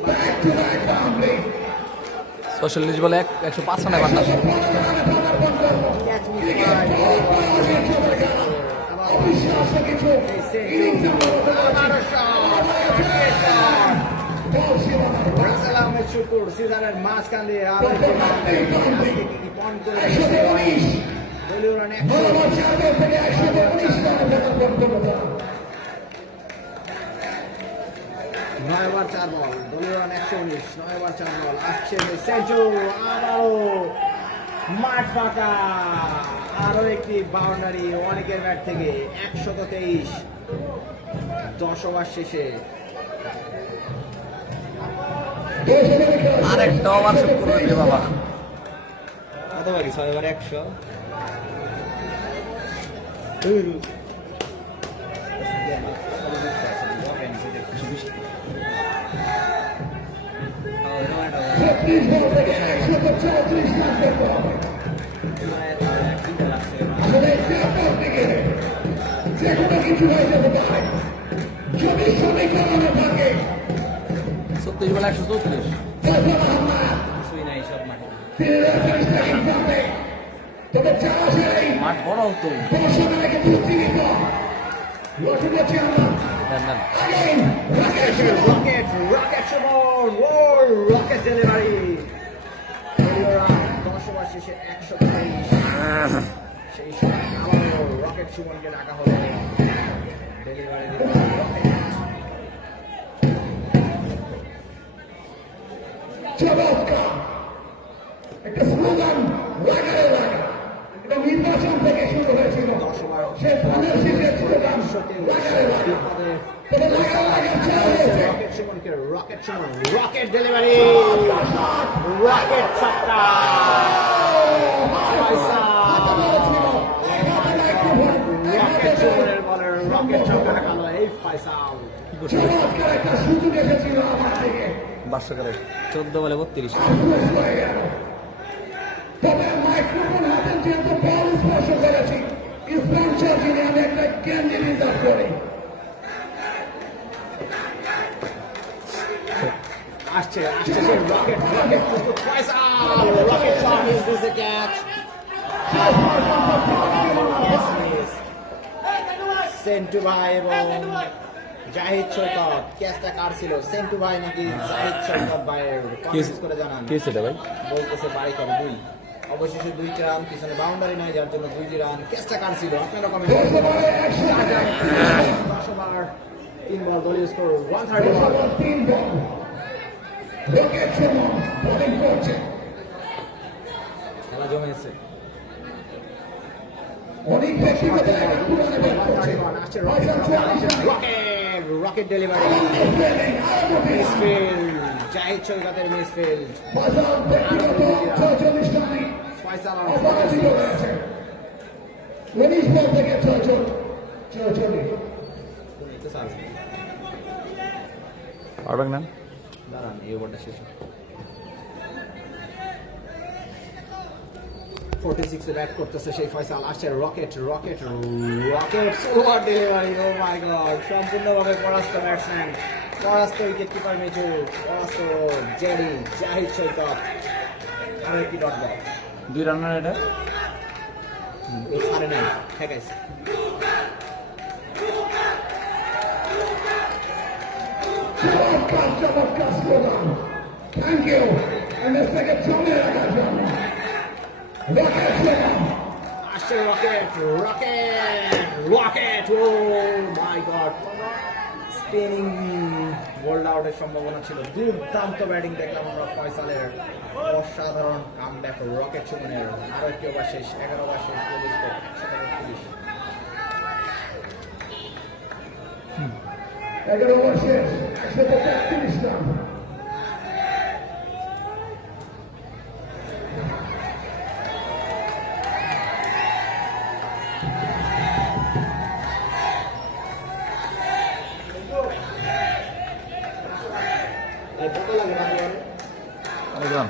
সোশ্যালিস্ট বলে 105 রানে পার্টনারশিপ। ক্যাচ মিস অবিশ্বাস্য কিছু ইনিংস আবারও শট, রাসেল আহমেদ শুকুর সিজনের মাঝখান দিয়ে আরো একটি রান। আজকে কি পয়েন্ট করে দিয়েছে দলীয় রান 100। 9 ওভার 4 বল, দলীয় রান 119। 9 ওভার 4 বল, আসছে সেন্টু, আবারও মাঠ ফাঁকা। আরো একটি বাউন্ডারি অনেকের ব্যাট থেকে। 123 10 ওভার শেষে। আর একটা ওভার শুট করবে রে বাবা। কত বাকি? 6 ওভার 100। যেকোনো কিছু হয়ে যেতে পারে যদি সমীকরণে থাকে। 36 বলে 134। কিছুই নাই সব মাঠে। তবে চাষের মাঠ বড় হতো। দর্শকের দৃষ্টিগত লক্ষ্য করছি আমরা দেন দেন। রকেট, রকেট সুমন, ও রকেট ডেলিভারি। দলীয় রান 10 ওভার শেষে 123। সেই সময় আবারও রকেট সুমনকে ডাকা হলো। ডেলিভারি দিল রকেট। চমৎকার একটা স্লোগান লাগারে লাগা। এটা নির্বাচন থেকে শুরু হয়েছিল। 10 ওভার সে ধানের শীষের স্লোগান লাগারে লাগা। তবে লাগা লাগা চলেছে। রকেট সুমনকে, rocket Sumon, rocket delivery, rocket ছক্কা। রকেট সুমনের বলে রকেট ছক্কা হাঁকালো এই ফয়সাল। চমৎকার একটা সুযোগ এসেছিল আমার থেকে। 12 করে 14 বলে 32। হয়ে গেল। তবে মাইক্রোফোন হাতে যেহেতু বল স্পর্শ করেছি, স্পন্সর যিনি আমি একটা ক্যান্ডি রিজার্ভ করি। আসছে আসছে সেই রকেট, রকেট কিন্তু Faisal, rocket shot is this A catch. Sentu ভাই এবং জাহিদ সৈকত, ক্যাচটা কার ছিল? সেন্টু ভাই নাকি জাহিদ সৈকত ভাইয়ের? কমেন্টস করে জানান। কি সেটা ভাই? বলতেছে বাড়ি করে 2। অবশেষে 2টি রান, পিছনে বাউন্ডারি নাই যার জন্য 2টি রান। ক্যাচটা কার ছিল? আপনারা কমেন্ট করুন। 10 ওভার 3 বল, দলীয় স্কোর 131। 3 বল। রকেট সুমন বোলিং করছে। খেলা জমেছে। অনেক ব্যক্তিগত জায়গা পুরো নেবেন করছে। আসছে rocket, rocket delivery, misfield, Zahid সৈকতের মিসফিল্ড। বাজার ব্যক্তিগত 46 রানে ফয়সাল অপরাজিত হয়েছে। 19 বল থেকে 44। পারবেন না? দাঁড়ান, এই ওভারটা শেষ। 46 এ ব্যাট করতেছে সেই ফয়সাল। আসছে rocket, rocket, rocket over delivery. Oh my god, সম্পূর্ণভাবে পরাস্ত ব্যাটসম্যান, পরাস্ত উইকেট কিপার মিঠু, পরাস্ত জেডি জাহিদ সৈকত। আরো একটি ডট বল, 2 রানের এটা। এই সাড়ে নাই ঠেকাইছে। চমৎকার স্লোগান। থ্যাংক ইউ এমএসকে জমে রাখার জন্য। Rocket slogan. আসছে rocket rocket rocket, O my god, spinning bold আউটের সম্ভাবনা ছিল। দুর্দান্ত ব্যাটিং দেখলাম আমরা ফয়সালের, অসাধারণ কামব্যাক রকেট সুমনের। আরো একটি ওভার শেষ, 11 ওভার শেষ, 11 ওভার শেষ, 133 রান। একদম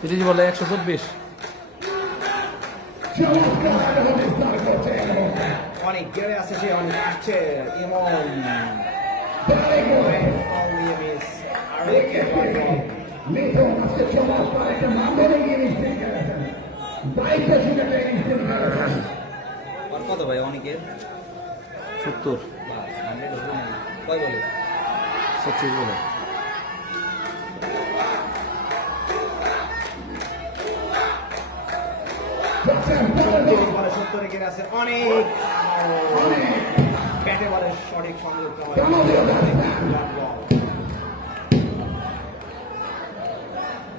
পিটিজি বলে 124। চমৎকার আগ্রহ বিস্তার করছে এমন। অনেক গেড়ে আছে সে, অনেক আসছে এমন লিটন আজকে চমৎকার একটা নান্দনিক ইনিংস দিয়ে খেলেছেন। দায়িত্বশীল একটা ইনিংস দিয়ে খেলেছেন। কত ভাই অনেকের 70 কয় বলে 36 বলে। বলে 70 গেড়ে আছে অনেক, ব্যাটে বলে সঠিক সংযোগ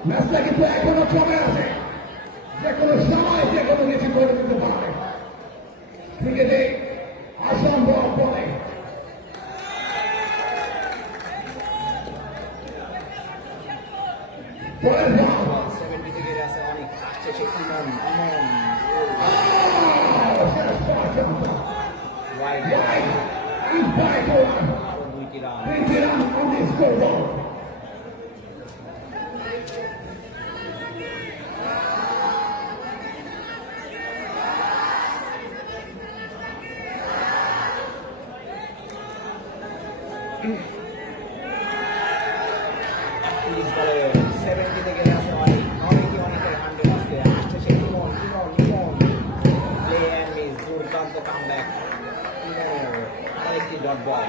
ম্যাচটা কিন্তু এখনো চলে আছে, যে কোনো সময় যে কোনো কিছু করে দিতে পারে। ক্রিকেটে অসম্ভব বলে পরের বল 70 গেড়ে আছে অনেক, আসছে সে ইমন শেষ পর্যন্ত ওয়াইড, and by one, আরো 2টি run. 3 run on the scoreboard. Police বলে 70 গেড়ে আছে অনেক, অনেকের 100 আসছে, আসছে সে ইমন প্লে অ্যান্ড মিস, দুর্দান্ত কামব্যাক ইমনের, আরেকটি ডট বল।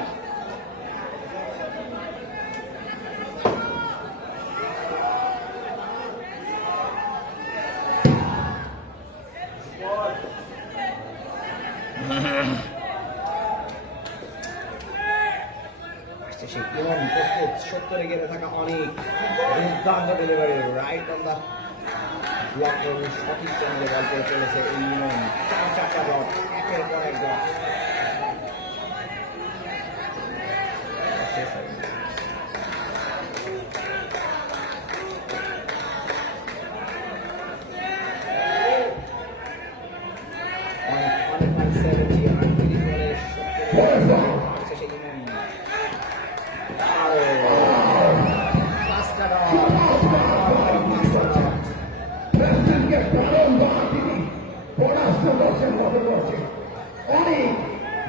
আসছে সে ইমন, প্রস্তুত 70 গেড়ে থাকা অনেক, দুর্দান্ত delivery, right on the block, সঠিক চ্যানেলে বল করে চলেছে এই ইমন। 4 ডট, একের পর এক ডট। অনেক 70, 38 বলে 70 আসছে সে ইমন। পাঁচটা ডট, প্রেসিডেন্টকে বারংবার তিনি পরাস্ত করছেন মতো করছে। অনেক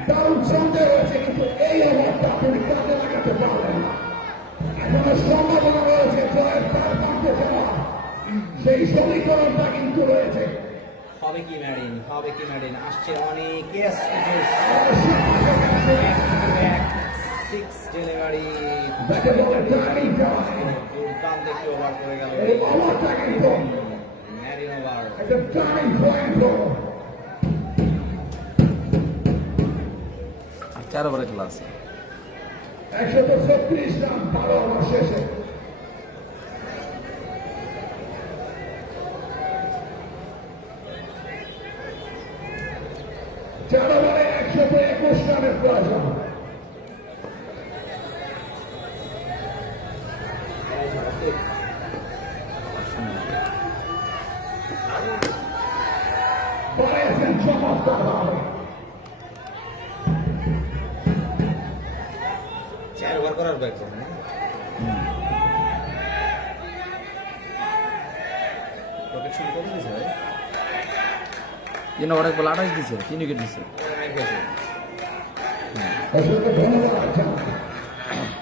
দারুণ সন্দেহ রয়েছে, কিন্তু এই ওভারটা আপনি কাজে লাগাতে পারবেন না। এখনো সম্ভাবনা রয়েছে জয়ের তার প্রান্তে যাওয়া, সেই সমীকরণটা কিন্তু রয়েছে। হবে কি ম্যাডিন, হবে কি ম্যাডিন, আসছে অনেক, ইয়েস ইট ইজ 6 ডেলিভারি, ব্যাটে বলে টার্গেট দেওয়া দুর্দান্ত একটি ওভার করে গেল এই ওভারটা কিন্তু ম্যাডিন ওভার। একটা টার্নিং পয়েন্ট হলো। আর 4 ওভারে খেলা আছে। 136 রান 12 ওভার শেষে। চার ওভারে 121 রানের প্রয়োজন। পারেছেন চমৎকারভাবে। 4 ওভার করার ব্যাক করুন রকেট শুরু করে দিয়েছে ভাই 3 ওভারে বল 28 দিছে, 3 উইকেট দিছে। অসংখ্য ধন্যবাদ জানাই।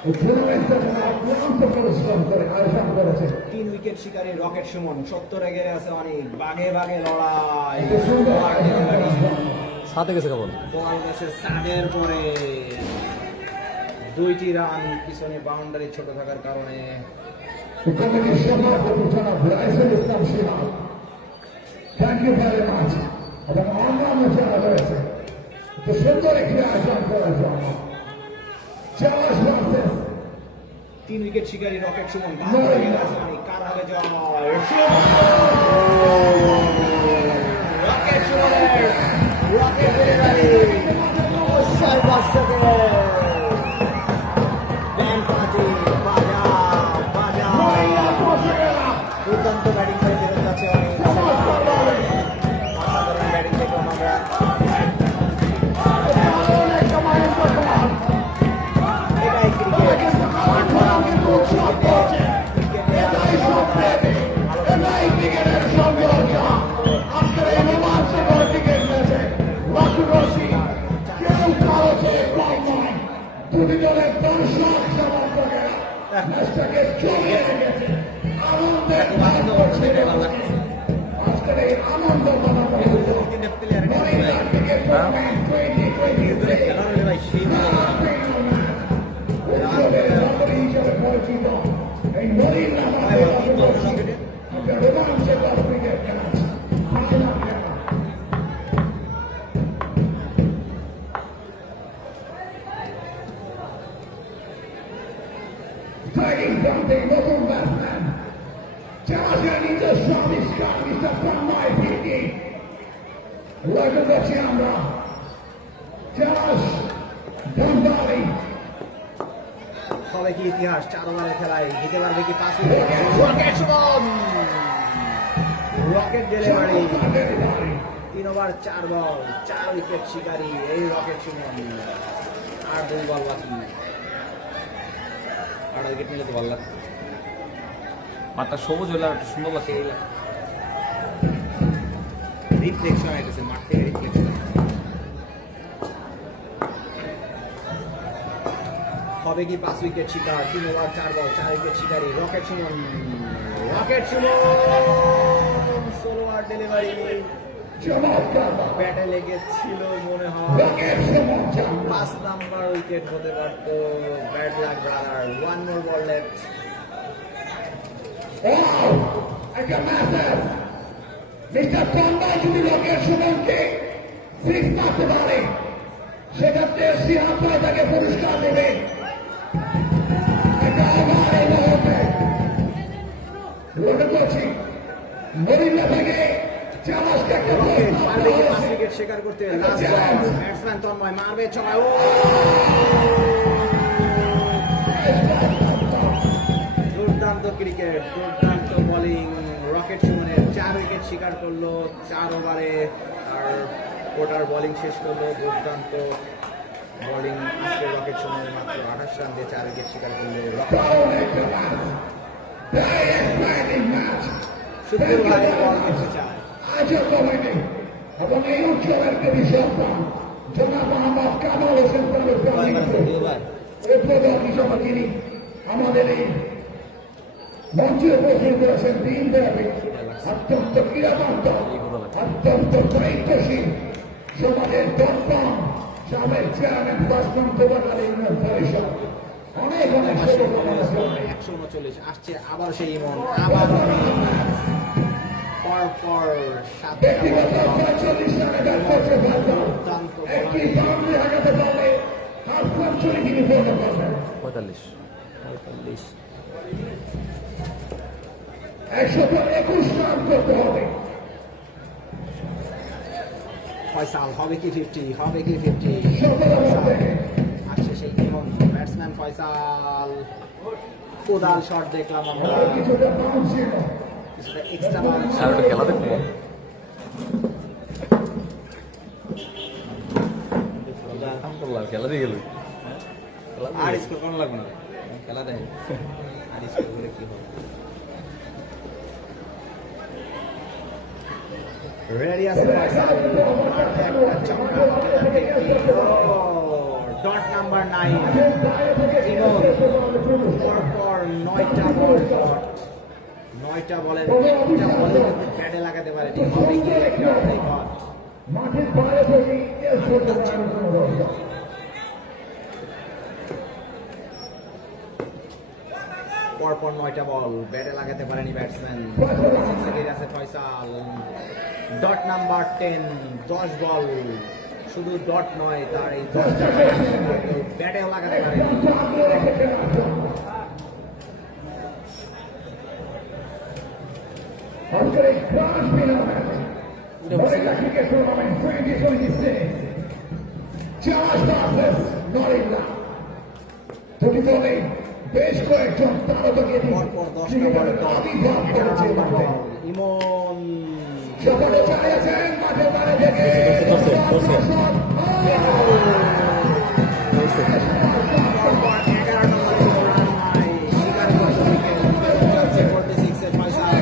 এই টুর্নামেন্টটা যারা অক্লান্ত পরিশ্রম করে আয়োজন করেছে। 3 উইকেট শিকারী রকেট সুমন, 70 গেড়ে আছে অনেক, বাগে বাগে লড়াই, একটা সুন্দর সাথে গেছে কেবল। বল গেছে সাদের পরে, 2টি রান পিছনে বাউন্ডারি ছোট থাকার কারণে কমিটির সভাপতি জনাব Raisul Islam Shihab, thank you very much. এবং অন্যান্য যারা রয়েছে তো সুন্দর একটি আয়োজন করার জন্য চাষ ভার্সেস 3 উইকেট শিকারী রকেট সুমন কার হবে জয় রকেট সুমনের রকেট ডেলিভারি অবশ্যই দর্শকের ব্যান্ড পার্টি বাজা বাজা দুর্দান্ত ব্যাটিং করে ফেরত যাচ্ছে অনেক অসাধারণ ব্যাটিং দেখলাম আমরা এটাই ক্রিকেট মাঠ ভরা আনন্দ এটাই ক্রিকেটের সৌন্দর্য। আজকের এই রোমাঞ্চকর ক্রিকেট ম্যাচে রসি কেউ কারো চেয়ে কম নয়। দুটি দলের দর্শক সমর্থকেরা ম্যাচটাকে জমিয়ে রেখেছে, আনন্দের ভাগ করছে। আজকের এই আনন্দ বানানো মরিনা ক্রিকেট টুর্নামেন্ট 2023 খেলার হলে ভাই সেই উৎসবের নগরী হিসেবে পরিচিত এই মরিনা একটা রোমাঞ্চকর cricket match. Tagging from the নতুন ব্যাটসম্যান চাষের নিজস্ব আবিষ্কার মিস্টার তন্ময় প্রীতি। লক্ষ্য করছি আমরা চাষ ধনবাড়ি হবে কি ইতিহাস 4 ওভারের খেলায় দিতে পারবে কি 5 wicket rocket Sumon rocket delivery 3 over 4 বল 4 উইকেট শিকারী এই রকেট সুমন আর 2 বল বাকি 8 উইকেট নিলে তো ভালো লাগতো মাঠটা সবুজ হলে আর একটু সুন্দর লাগছে। রিফ্লেকশন আইতেছে মাঠ থেকে রিফ্লেকশন হবে কি 5 উইকেট শিকার 3 ওভার 4 বল 4 উইকেট শিকারী রকেট সুমন সোলো আর ডেলিভারি চমৎকার ব্যাটে লেগেছিল মনে হয় রকেট সুমন 5 নাম্বার উইকেট হতে পারত ব্যাড লাক ব্রাদার 1 মোর বল লেফট ওয়াও একটা ম্যাসেজ মিস্টার তন্ময় যদি রকেট সুমনকে 6 মারতে পারে সেক্ষেত্রে সিহাব ভাই তাকে পুরস্কার দেবে। একটা ওভার এই মুহূর্তে লক্ষ্য করছি মরিনা থেকে চালাসকে একটা রকেট পারবে কি 5 উইকেট শিকার করতে লাস্ট বল ব্যাটসম্যান তন্ময় মারবে ছয় ও দুর্দান্ত ক্রিকেট দুর্দান্ত বোলিং রকেট সুমনের 4 উইকেট শিকার করলো 4 ওভারে আর ওটার বোলিং শেষ করলো দুর্দান্ত বোলিং আজকে রকেট সুমনের মাত্র 28 রান দিয়ে 4 উইকেট শিকার করলো শুক্র ভাই বল করতে চায় আজও কমেনি এবং এই উৎসবের কবি সন্তান জনাব মোহাম্মদ কামাল হোসেন প্রধান হিসেবে তিনি আমাদের এই মঞ্চে উপস্থিত করেছেন দিনব্যাপী অত্যন্ত ক্রীড়াবন্ত অত্যন্ত দায়িত্বশীল সমাজের দর্পণ সাবেক চেয়ারম্যান বাসমান তোবাকালী ইউনিয়ন পরিষদ অনেক অনেক শুভকামনা জানাই। 139 আসছে আবার সেই ইমন আবার পর 7 ব্যক্তিগত 45 রানে ব্যাট করছে ভারত। দুর্দান্ত একটি বোলিং বাউন্ডারি হাঁকাতে পারলে হাফ সেঞ্চুরি তিনি পূর্ণ করবেন। 45 121 রান করতে হবে। ফয়সাল হবে কি 50 হবে কি 50 আসছে সেই ইমন ব্যাটসম্যান ফয়সাল কোদাল শট দেখলাম আমরা কিছুটা বাউন্স ছিল কিছুটা এক্সট্রা বাউন্স আর একটা খেলা দেখবো আলহামদুলিল্লাহ খেলা দিয়ে গেল আর স্কোর কোন লাগবে না খেলা দেয় আর স্কোর করে কি হবে রেডি আছে ফয়সাল একটা চমকা ডট নাম্বার 9 ইমন পর 9টা বল ডট 9টা বলের একটা বলে ব্যাটে লাগাতে পারেনি হবে কি একটা ডট মাঠের বাইরে থেকে করতে পারেন কোনো দর্শক। পরপর 9টা বল ব্যাটে লাগাতে পারেনি ব্যাটসম্যান। আছে ফয়সাল, ডট নাম্বার 10, 10 বল, শুধু ডট নয় তার এই 10টা ব্যাটেও লাগাতে পারেনি। Ancora il crash finalmente. Vorrei che tournament 2026. Ciao Stars, Norilla. Tutti bene? বেশ কয়েকজন তারকাকে পরপর 10টা বল, 11 নাম্বার বল, ইমন যখন চালিয়েছেন মাঠে বাইরে থেকে পরপর 11 নম্বরে রান নাই, শিকার করতে যাচ্ছে 46 এর ফয়সাল।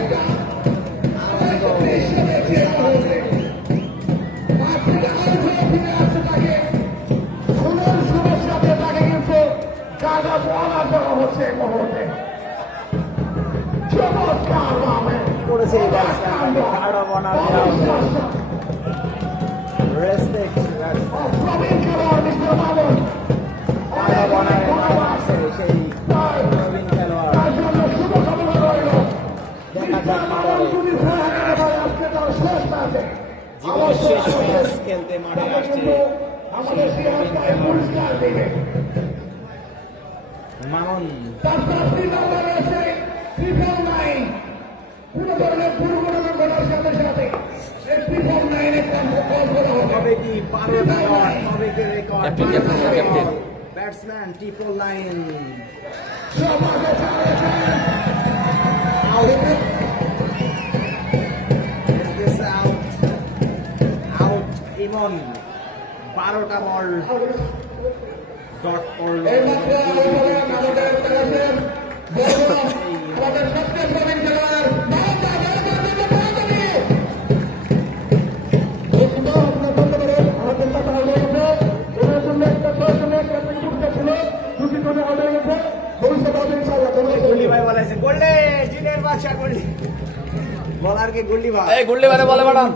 করেছে এই ব্যাটসম্যান, কার্ড অফ অনার দেওয়া হলো। রেসপেক্ট ব্যাটসম্যান, কার্ড অফ অনারে মারছে সেই নবীন খেলোয়াড়। দেখা যাক কি করে। জীবনের শেষ ম্যাচ খেলতে মাঠে আসছে সেই নবীন খেলোয়াড় মামুন। তবে কি 12টা বল, তবে কি রেকর্ড ব্যাটসম্যান 999 আউট। ইমন 12টা বল ডট করল। গুল্লি ভাই বলেছে গোল্ডে জিনের বাদশা গোল্ডি, বলারকে গুল্লি ভাই। এই গুল্লি বারে বলে ম্যাডাম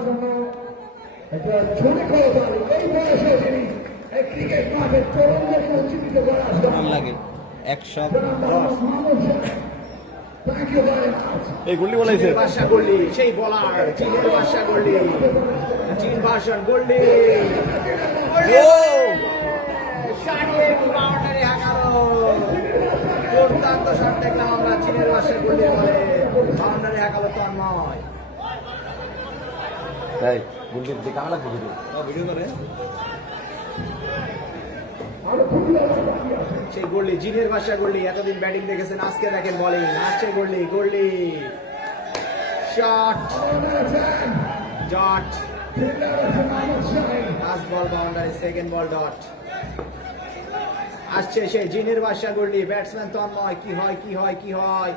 লাগে 110। এই গুল্লি বলেছে বাদশা গোল্ডি, সেই বলার জিনের বাদশা গোল্ডি, জিন ভার্সন গোল্ডি। সাড়িয়ে বাউন্ডারি হাঁকালো, দুর্দান্ত শট দেখলাম আমরা চীনের বাদশা গোল্ডি বলে। বাউন্ডারি হাঁকালো তন্ময়। এই গুল্লির দিকে আমরা ভিডিও করে সেই গোল্ডি, জিনের বাদশা গোল্ডি, এতদিন ব্যাটিং দেখেছেন, আজকে দেখেন বলিং। আসছে Goldie, Goldie shot, dot, first ball boundary, second ball dot. আসছে সেই জিনের বাদশা গোল্ডি, ব্যাটসম্যান তন্ময়। কি হয় কি হয় কি হয়,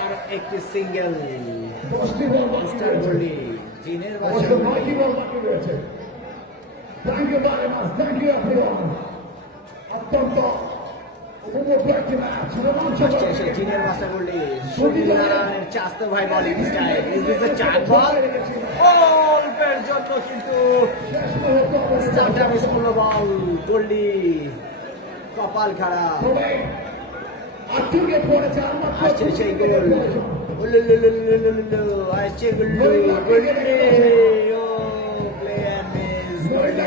আর একটি সিঙ্গেল। মিস্টার গোল্ডি, জিনের বাদশা গোল্ডি। আসছে সেই জিনের বাদশা গোল্ডি, সুনীল নারায়ণের চাস্তো ভাই বলিং স্টাইল। ইজ দিস এ চার বল? অল্পের জন্য কিন্তু স্টাম্পটা মিস করলো বল। গোল্ডি কপাল খারাপ। আসছে সেই গোল, আসছে Goldie, Goldie, oh play and miss, Goldie,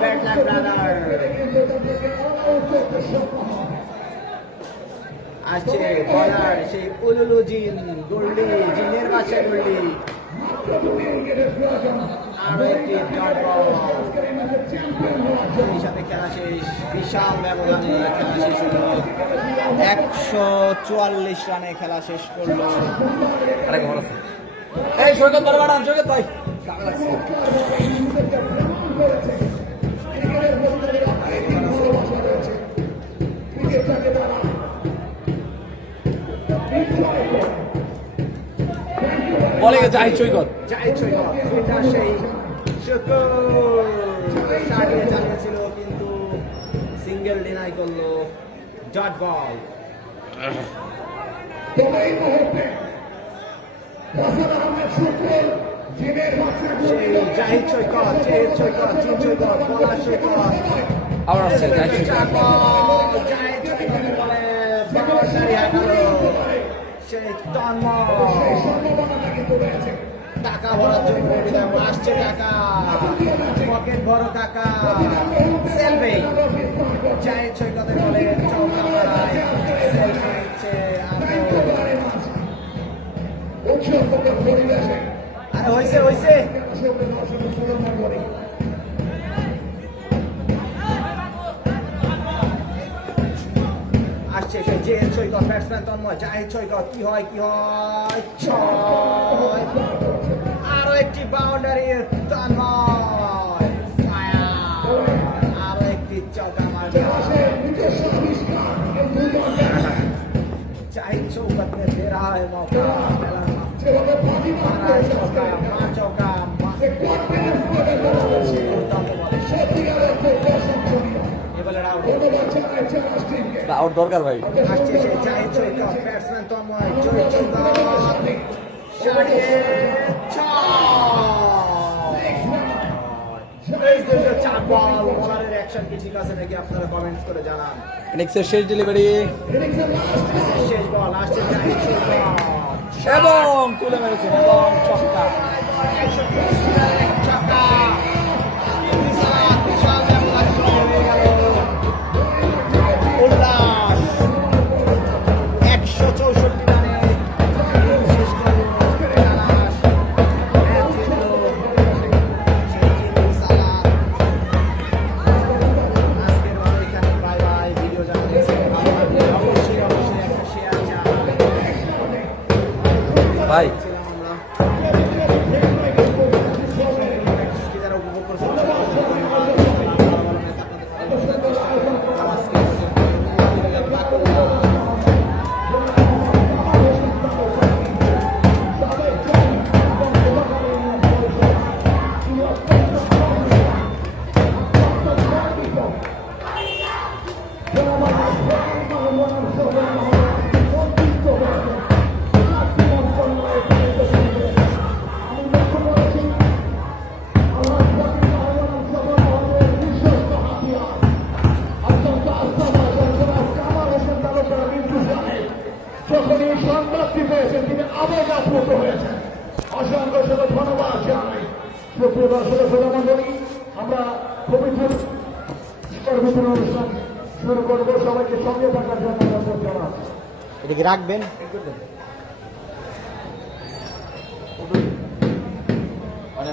bad luck brother. আসছে বলার সেই উলুলু জিন, গোল্ডি, জিনের বাদশা গোল্ডি, আরো একটি ডট বল। সেই সাথে খেলা শেষ, বিশাল ব্যবধানে খেলা শেষ হলো। 144 রানে খেলা শেষ করলো। আরে খবর আছে এই সৈকত বড় ম্যাডাম, সৈকত ভাই বলে জাহিদ সৈকত, জাহিদ সৈকত, এটা সেই শুকুর সারিয়ে চালিয়েছিল কিন্তু সিঙ্গেল ডিনাই করলো, ডট বল। সেই জাহিদ সৈকত, জাহিদ সৈকত, জিন সৈকত, বলার সৈকত, আবার আসছে জাহিদ সৈকত। চার বল, জাহিদ সৈকত বলে ভান্ডারি হাঁটালো সেই তন্ময় সম্ভাবনাটা কিন্তু রয়েছে। টাকা ভরার জন্য রেডি দেখো আসছে টাকা পকেট ভরো টাকা সেলফি চাই সৈকতে বলে চৌকা মারায় সেলফি নিচ্ছে উৎসবমুখর পরিবেশে আরে হয়েছে হয়েছে দর্শকদের দর্শনে সুরমা করে আসছে সে যে সৈকত ব্যাটসম্যান তন্ময় জাহিদ সৈকত কি হয় ছয় আরো একটি বাউন্ডারি তন্ময় আরো একটি চৌকা মারবে নিজস্ব আবিষ্কার এই দুই দলকে জাহিদ সৈকত ने दे रहा है मौका যেভাবে বাজি मारा है चौका मार चौका কনফিডেন্স করে করা হয়েছে সত্যিকারের খুব প্রশংসনীয়। এবারে আউট ধন্যবাদ জানাচ্ছি রাষ্ট্রীয়কে। আউট দরকার ভাই। আসছে সে জাহিদ সৈকত ব্যাটসম্যান তন্ময় জয় সৈকত সাড়িয়ে চার বল বলারের অ্যাকশন কি ঠিক আছে নাকি আপনারা কমেন্টস করে জানান ইনিংসের শেষ ডেলিভারি শেষ বল আসছে জাহিদ সৈকত এবং তুলে মেরেছেন এবং ছক্কা। ছক্কা বিশাল ব্যবধান হয়ে গেল উল্লাস 164 রানে শেষ করল উল্লাস ম্যাচ জিতল সালাম আজকের মতো এখানে বাই বাই ভিডিও জানাচ্ছি ভালো লাগলে অবশ্যই একটা শেয়ার ভাই ছিলাম আমরা যারা উপভোগ করছে যখন এই সংবাদটি পেয়েছেন তিনি আবেগ আপ্লুত হয়েছেন। অসংখ্য ধন্যবাদ জানাই। সুপ্রিয় দর্শক শ্রোতামণ্ডলী, আমরা পবিত্র বিতরণ অনুষ্ঠান শুরু করবো। সবাইকে সঙ্গে থাকার জন্য অনুরোধ জানাচ্ছি। এটা কি রাখবেন মানে